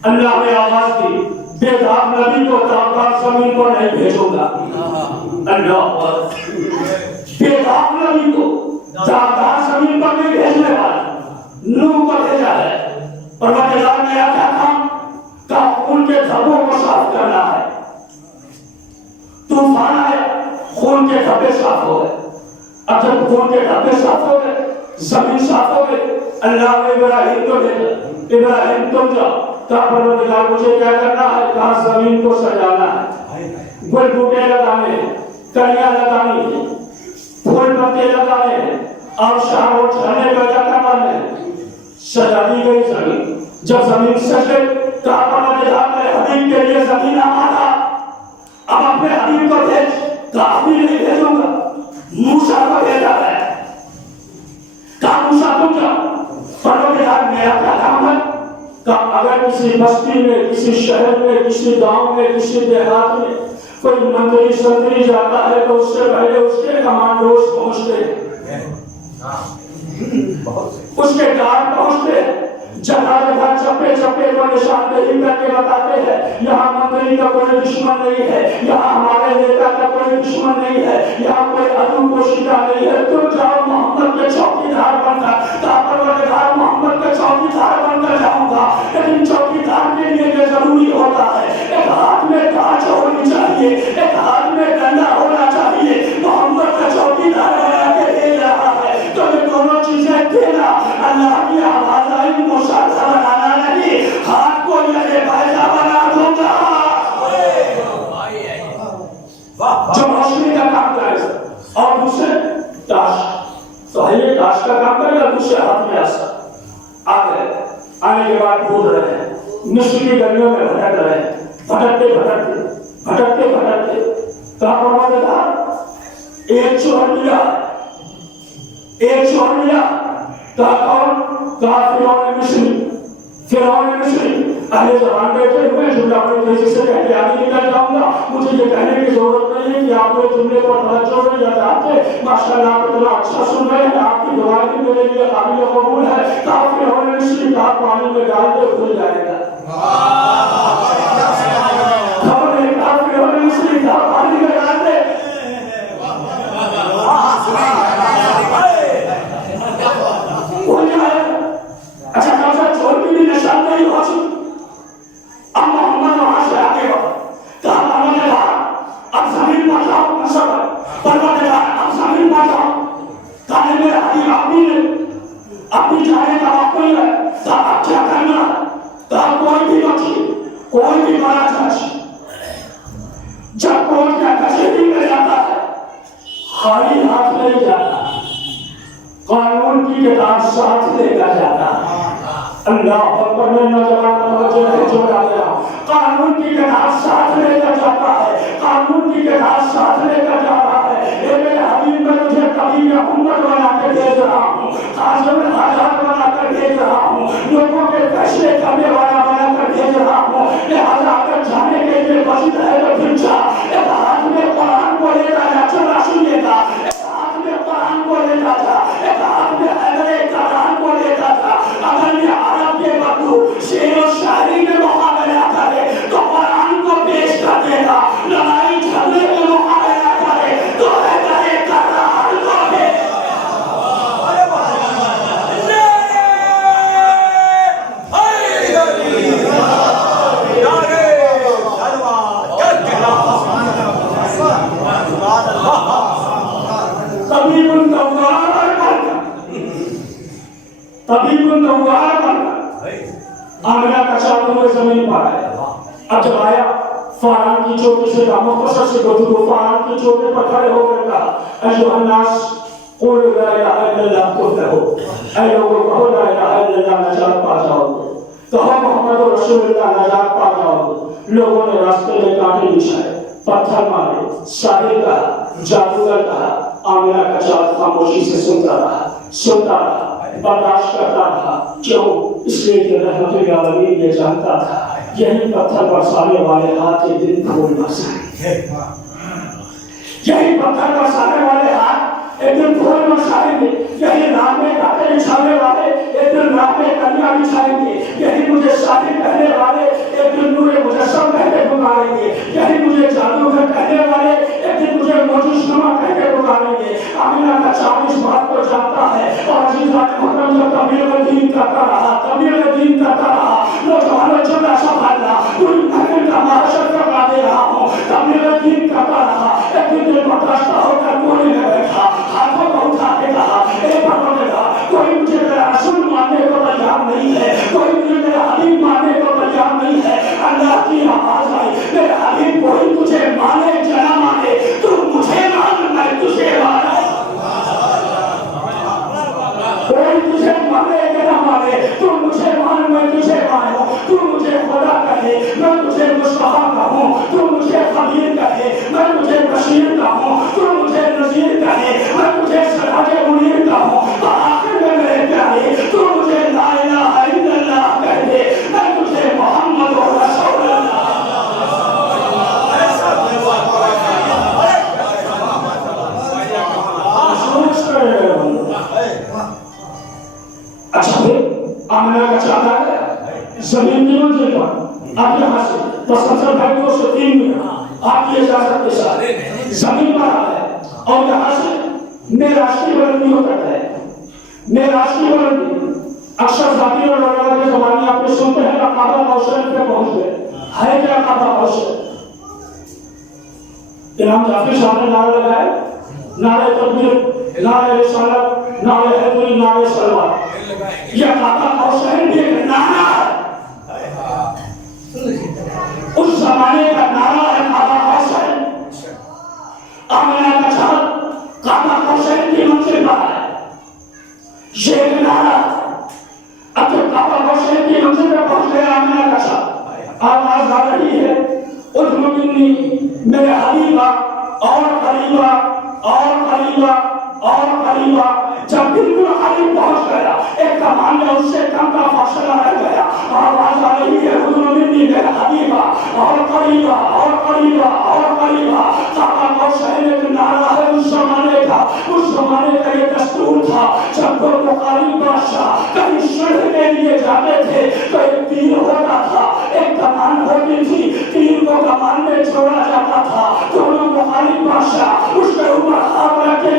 अल्लाह ने आवाज दी, बेदाग नबी को दागदार जमीन पर नहीं भेजूंगा। अल्लाह बेदाग नबी को दागदार जमीन पर नहीं भेजने वाला नूह को भेजा है। परवरदिगार ने क्या काम का खून के धब्बों को साफ करना है। तूफान आया, खून के धब्बे साफ हो गए। अब जब खून के धब्बे साफ हो गए, जमीन साफ हो गई, अल्लाह ने इब्राहिम को भेजा, इब्राहिम तुम जाओ, कहा परवरदिगार मुझे क्या करना है? कहा जमीन को सजाना है, गुल बूटे लगाने, कलियां लगानी, फूल पत्ते लगाने और शाम और झरने पैदा करवाने। सजा दी गई जमीन। जब जमीन सज गई, कहा परवरदिगार ने हबीब के लिए जमीन आमादा, अब अपने हबीब को भेज। कहा भी नहीं भेजूंगा, मूसा को भेजा है। कहा मूसा तुम जाओ, परवरदिगार मेरा क्या काम है? कहा अगर किसी बस्ती में, किसी शहर में, किसी गांव में, किसी देहात में कोई मंत्री संतरी जाता है तो उससे पहले उसके कमांडोज पहुंचते हैं, उसके गार्ड पहुंचते हैं, जगह जगह चप्पे चप्पे पर निशानदेही करके बताते हैं यहाँ मंत्री का कोई दुश्मन नहीं है, यहाँ हमारे नेता का कोई दुश्मन नहीं है, यहाँ कोई अदू पोशीदा नहीं है। तुम जाओ मोहम्मद के चौकीदार बनकर। कहा परवरदिगार मोहम्मद के चौकीदार बनकर जाऊंगा, लेकिन चौकीदार के लिए ये जरूरी होता है एक हाथ में कांच होनी चाहिए, एक हाथ में डंडा होना चाहिए। मोहम्मद का चौकीदार बना के दे रहा है, तो ये दोनों चीजें देना। अल्लाह की आवाज आई, मूसा का बनाना नहीं, हाथ को मेरे पैसा बना दूंगा। जो रोशनी का काम करे और दूसरे ताश, तो ये ताश का काम करेगा, दूसरे हाथ में आसा आ गए। आने के बाद ढूंढ रहे हैं, मिस्र की गलियों में भटक रहे हैं, भटकते भटकते भटकते भटकते कहा परवरदिगार एक चोर मिला, एक चोर मिला। कहा कौन? कहा फिरौन मिस्री, फिरौन मिस्री। अहले ज़बान बैठे हुए जुमला अपनी तेजी से कहते आगे निकल जाऊंगा। मुझे ये कहने की जरूरत नहीं है कि आप लोग जुमले पर तवज्जो नहीं लगाते। माशाअल्लाह आप इतना अच्छा सुन रहे हैं, आपकी दुआ भी मेरे लिए काबिल कबूल है। कहा फिरौन मिस्री, कहा पानी में डाल के भूल जाएगा। खबर है, कहा फिरौन मिस्री, कहा पानी में डाल दे। अच्छा कौन सा चोर की भी निशान नहीं पहुंची। अब मोहम्मद वहां से आगे बढ़ा, कहा परवरदिगार अब जमीन पर जाओ, परवरदिगार अब जमीन पर जाओ। कहा मेरे हबीब अपनी जाने का वक्त नहीं है, कहा क्या करना? कहा कोई भी बच्ची, कोई भी बड़ा जज जब कोर्ट का कचहरी में जाता है खाली हाथ नहीं जाता, कानून की किताब साथ लेकर जाता है। अल्लाह अकबर ने नौजवान जो डाला, कानून की किताब साथ लेकर जाता है, कानून की किताब साथ लेकर जा रहा है। ये मेरे हबीब में मुझे कभी मैं उम्मत बना कर भेज रहा हूँ, काजल में आजाद बना कर भेज रहा हूँ, लोगों के फैसले करने वाला बना कर भेज रहा हूँ। लिहाजा अगर जाने के लिए मस्जिद है तो फिर जा। एक हाथ में कुरान को लेकर जा, चला सुनिएगा, एक हाथ में कुरान को लेकर जा, एक हाथ में अगले कुरान को लेकर जा। अगर ये अरब के बंधु शेर और शायरी में मुकाबला करे तो कुरान को पेश कर देगा, लड़ाई झगड़े में मुकाबला करे तो करे कुरान को पेश। नारे आमिना का चारों में जमीन पर आया। अब जब आया फारान की चोटी से कहा, मुख्तसर से गुफ्तगू, फारान की चोटी पर खड़े होकर कहा, अय्युहन्नास कुल ला इलाहा इल्लल्लाह तुफ्लिहू, ऐ लोगों कहो ला इलाहा इल्लल्लाह नजात पा जाओगे, कहो मोहम्मद रसूलुल्लाह नजात पा जाओगे। लोगों ने रास्ते में कांटे बिछाए, पत्थर मारे, साहिर कहा, जादूगर कहा। आमिना का चाँद खामोशी से सुनता रहा, बर्दाश्त करता रहा। क्यों? इसलिए कि रहमतुल आलमीन ये जानता था यही पत्थर बरसाने वाले हाथ एक दिन फूल बरसाएंगे, यही पत्थर बरसाने वाले हाथ एक दिन फूल बरसाएंगे, यही राह में कांटे बिछाने वाले एक दिन राह में कन्या बिछाएंगे, यही मुझे शादी कहने वाले एक दिन मुझे मुजस्सम कहकर पुकारेंगे, यही मुझे जादूगर कहने वाले एक दिन मुझे मौजूदनुमा कहकर पुकारेंगे। आमिना का चाँद इस बात को जानता है। और अज़ीज़ान मुहर्रम जब तबलीग-ए-दीन करता रहा, नौजवानों जगह संभालना, पूरी महफिल का महाशर करवा दे रहा हूँ, तबलीग-ए-दीन करता रहा। एक दिन बर्दाश्त होकर कोने में बैठा, हाथों को उठा के कहा, कोई मुझे मेरा रसूल मानने को तैयार नहीं है, कोई मुझे मेरा हबीब मानने को तैयार नहीं है। अल्लाह की आवाज आई, मेरे हबीब कोई तुझे माने या ना माने, तू मुझे मान, मैं तुझे माना। कोई तुझे माने या ना माने, तू मुझे मान, मैं तुझे मानूं। तू मुझे खुदा कहे, मैं तुझे मुस्तफा कहूं। तू मुझे खबीर कहे, मैं तुझे बशीर कहूं। तू मुझे नज़ीर कहे, मैं तुझे सिराजे मुनीर कहूं। आखिर में मेरे प्यारे, तू मुझे ला इलाहा इल्लल्लाह कह दे, मैं तुझे मोहम्मद रसूलुल्लाह। अच्छा फिर आमिना का चाँद आ गया जमीन की मंजिल पर। आप यहाँ से मुसलसल भाइयों से 3 मिनट आपकी इजाजत के साथ जमीन पर आ गए और यहाँ से मेराज की बुलंदी होकर गए। मेराज की बुलंदी अक्सर जाकिर और औलाद के ज़माने आपने सुनते हैं काबा मौसम पे पहुँच गए। है क्या काबा मौसम? इमाम जाफर साहब ने नारे लगाए, नारे तकबीर, नारे रिसालत, नारे हैदरी, नारे सलवार। यह काबा मौसम भी एक नारा है, उस जमाने का नारा है काबा मौसम। आमिना का चाँद काबा मौसम की मंजिल पर है, ये एक नारा। अब जब काबा मौसम की मंजिल पर पहुंच गया आमिना का चाँद, आवाज आ रही है, उद्नु मिन्नी, मेरे हबीबा, और करीबा, और करीबा, और करीबा। जब बिल्कुल करीब पहुंच गया, एक कमान में उससे कम का फासला रह गया, आवाज आ रही है, उद्नु मिन्नी, मेरे हबीबा, और करीबा, और करीबा, और करीबा। काबा मौसम एक नारा है उस जमाने का। उस जमाने का ये दस्तूर था, जब कोई मुकालिम बादशाह कहीं सुलह के लिए जाते थे तो एक तीर होता था, एक कमान होती थी, तीर को कमान में छोड़ा जाता था। दोनों मुकालिम बादशाह उसके ऊपर हाथ रख के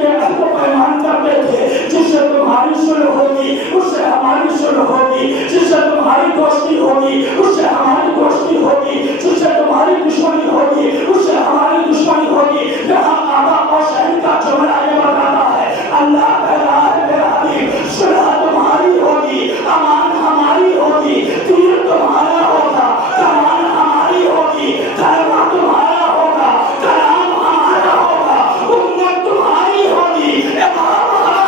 पैमान करते थे, जिससे तुम्हारी सुलह होगी उससे हमारी सुलह होगी, जिससे तुम्हारी दोस्ती होगी उससे हमारी दोस्ती होगी, जिससे तुम्हारी दुश्मनी होगी उससे हमारी दुश्मनी होगी। यहाँ काबा मौसम का जुमला ये बताता है, अल्लाह कह रहा है मेरा हबीब, सुलह तुम्हारी होगी, अमान हमारी होगी, तीर तुम्हारा होगा, कमान हमारी होगी, धर्म तुम्हारा होगा, कलाम हमारा होगा, उम्मत तुम्हारी होगी, इमाम हमारा।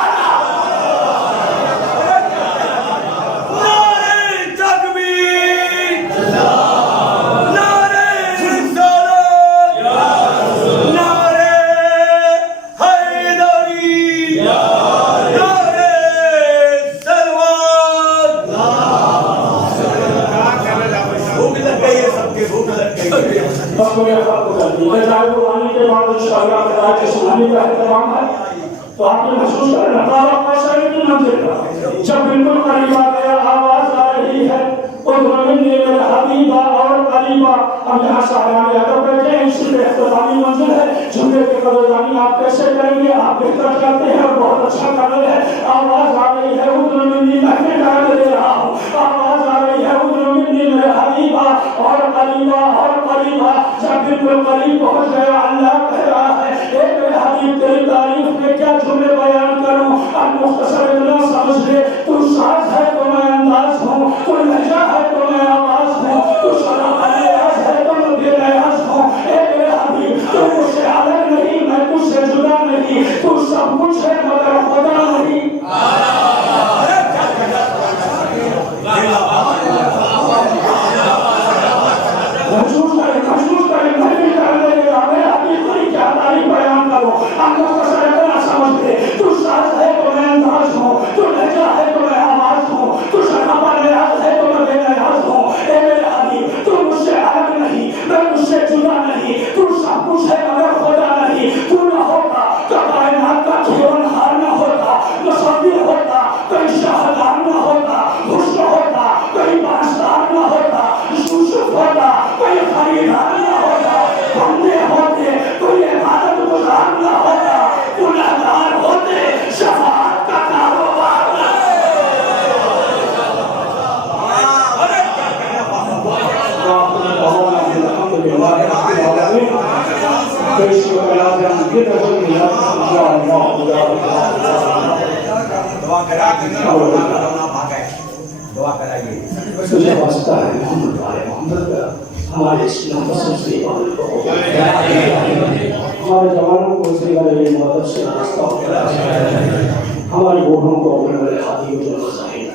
नारे तकबीर, नारे रिसालत, नारे हैदरी, नारे सलवार। भूख लग गई है सबके, भूख लग गई है। बस हो गया बात कर दी। आने के बाद इंशाअल्लाह ताला के सुनाने का इंतजाम है, तो आपने महसूस करना काबा मौसम की मंजिल पर जब बिल्कुल करीब आ गया, आवाज आ रही है, उद्नु मिन्नी, मेरे हबीबा, और करीबा। अब यहाँ साहबान अदब बैठे हैं, इसी पे इख्तितामी मंजिल है। जुमले की कदरदानी आप कैसे करेंगे? आप बेहतर करते हैं और बहुत अच्छा कर रहे हैं। आवाज आ रही है, उद्नु मिन्नी, मैं डाल दे रहा हूँ। आवाज आ रही है, उद्नु मिन्नी, मेरे हबीबा, और करीबा, और करीबा। जब बिल्कुल करीब पहुंच गया, अल्लाह कह रहा है, मेरे हबीब तेरी तारीफ में क्या जुमले बयान करूं? अब मुख्तसर इतना समझ ले, तू साज है तो मैं अंदाज हूँ, तू लहजा है तो मैं आवाज हूँ, तू शराब अलियास है तो मैं बेलयास हूँ। ए मेरे हबीब तू मुझसे अलग नहीं, मैं तुझसे जुदा नहीं, तू सब कुछ है मगर खुदा नहीं। महसूस करें मैं भी करने लगा, मेरे हबीब की क्या तारीफ बयान करूं, हम लोग तो शायद ना समझते। तू साज है तो मैं अंदाज हूँ, तू लहजा है तो मैं आवाज हूँ, तू शराब अलियास है तो मैं बेलयास हूँ। ए मेरे हबीब तू मुझसे अलग नहीं, मैं तुझसे जुदा नहीं, तू सब कुछ है मगर खुदा नहीं। तू न होता तो कायनात का जीवनहार न होता, मुसव्विर होता कहीं शाहजहां न होता, हुस्न होता कहीं बादशाह न होता, यूसुफ होता कोई खरीदार न होता, बंदे होते कोई इबादत गुजार न होता, गुनहगार होते शफाअत का कारोबार न तुझे वास्ता है मोहम्मद का, हमारे इस्लाम का सबसे इबादत को हमारे जवानों को इसी वाले मदद से रास्ता हमारे बूढ़ों को अपने वाले हाथी को जमा साहिब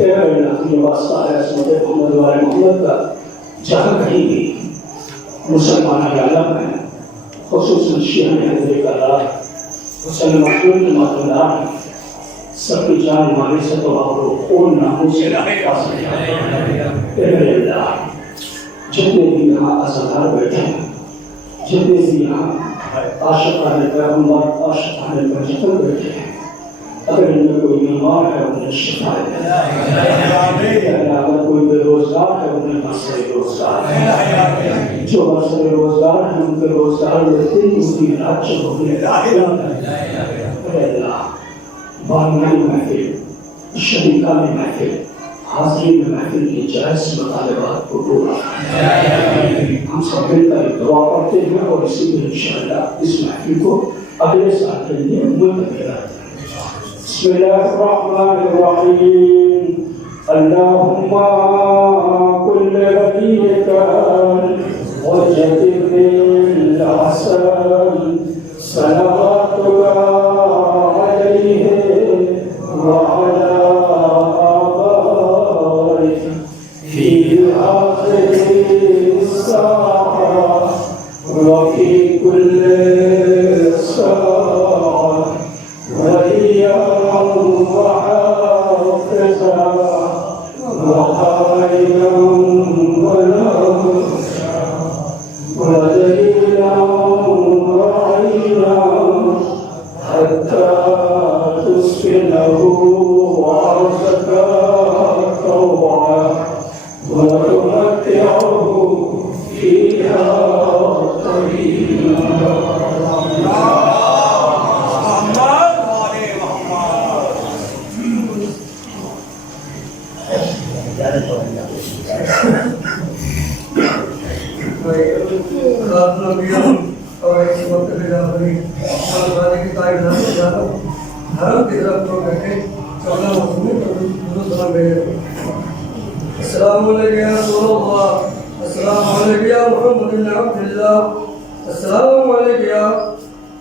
ये वास्ता है सुनते मोहम्मद वाले मोहम्मद का। जहाँ कहीं भी मुसलमान के आलम है, खुसूसन शिया में हजरे का राह हुसैन मखदूम के मातमदार हैं, सबकी जान मारे से तो आप खून नामों से जितने भी यहाँ अज़ादार बैठे हैं, जितने भी यहाँ आशिक़ाने पैगम्बर आशिक़ाने मजहब बैठे हैं, अगर इनमें कोई बीमार है उन्हें शिफा दे, अगर कोई बेरोजगार है उन्हें मसले रोजगार है, जो मसले रोजगार हैं उनके रोजगार लेते ही उनकी राज्य होने बारगानी महफिल शरीका में महफिल हाज़िरी में महफिल की जायज़ मुतालिबात को पूरा हम सब मिलकर दुआ करते हैं और इसी में इंशाअल्लाह इस महफिल को अगले साल के लिए मुलतवी करते हैं। बिस्मिल्लाहिर्रहमानिर्रहीम अल्लाहुम्मा कुल्ल वलियका वजतिल हसन सलावतुका अलैहि व अला وفي كل ساعة وليا وحافظا وقائدا وناصرا ودليلا وعينا حتى تسكنه أرضك طوعا وتمتعه فيها السلام علیکم یا رسول اللہ، السلام علیکم یا محمد بن عبد اللہ، السلام علیکم یا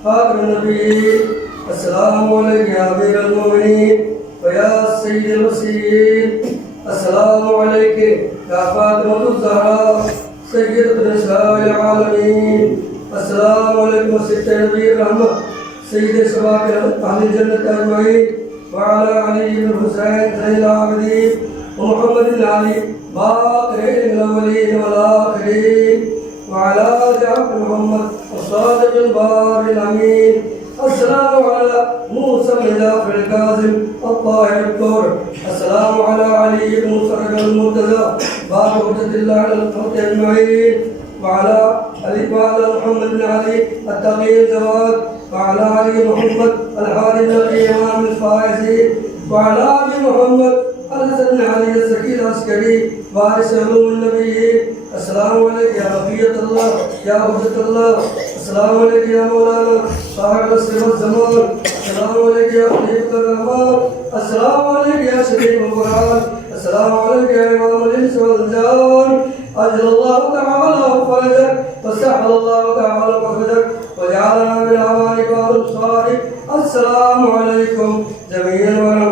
خاتم النبیین، السلام علیکم یا امیر المؤمنین و یا سید المرسلین، السلام علیکم یا فاطمہ الزہرا سیدۃ نساء العالمین، السلام علیکم ست نبی رحمت سید شباب اہل جنت اجمعین وعلی علی بن حسین زین العابدین ومحمد العلی باقر الاولین والآخرین وعلى جعفر محمد الصادق البار الامین، السلام على موسى بن جعفر الكاظم الطاهر الطور، السلام على علي بن مسرد المرتضى باب حجة الله على الخلق اجمعين، وعلى علي وعلى محمد بن علي التقي الجواد، وعلى علي محمد الحارث النقي امام الفائزين، وعلى ابي محمد الحسن علي الزكي العسكري وارث علوم النبيين، السلام عليك يا بقية الله يا حجة الله، السلام عليك يا مولانا صاحب السر والزمان، السلام عليك يا خليفة الرحمن، السلام عليك يا شريف القرآن السلام عليك يا إمام الإنس والجان أجل الله تعالى فرجك وسهل الله تعالى مخرجك وجعلنا من أعمالك وأبصارك السلام عليكم جميعا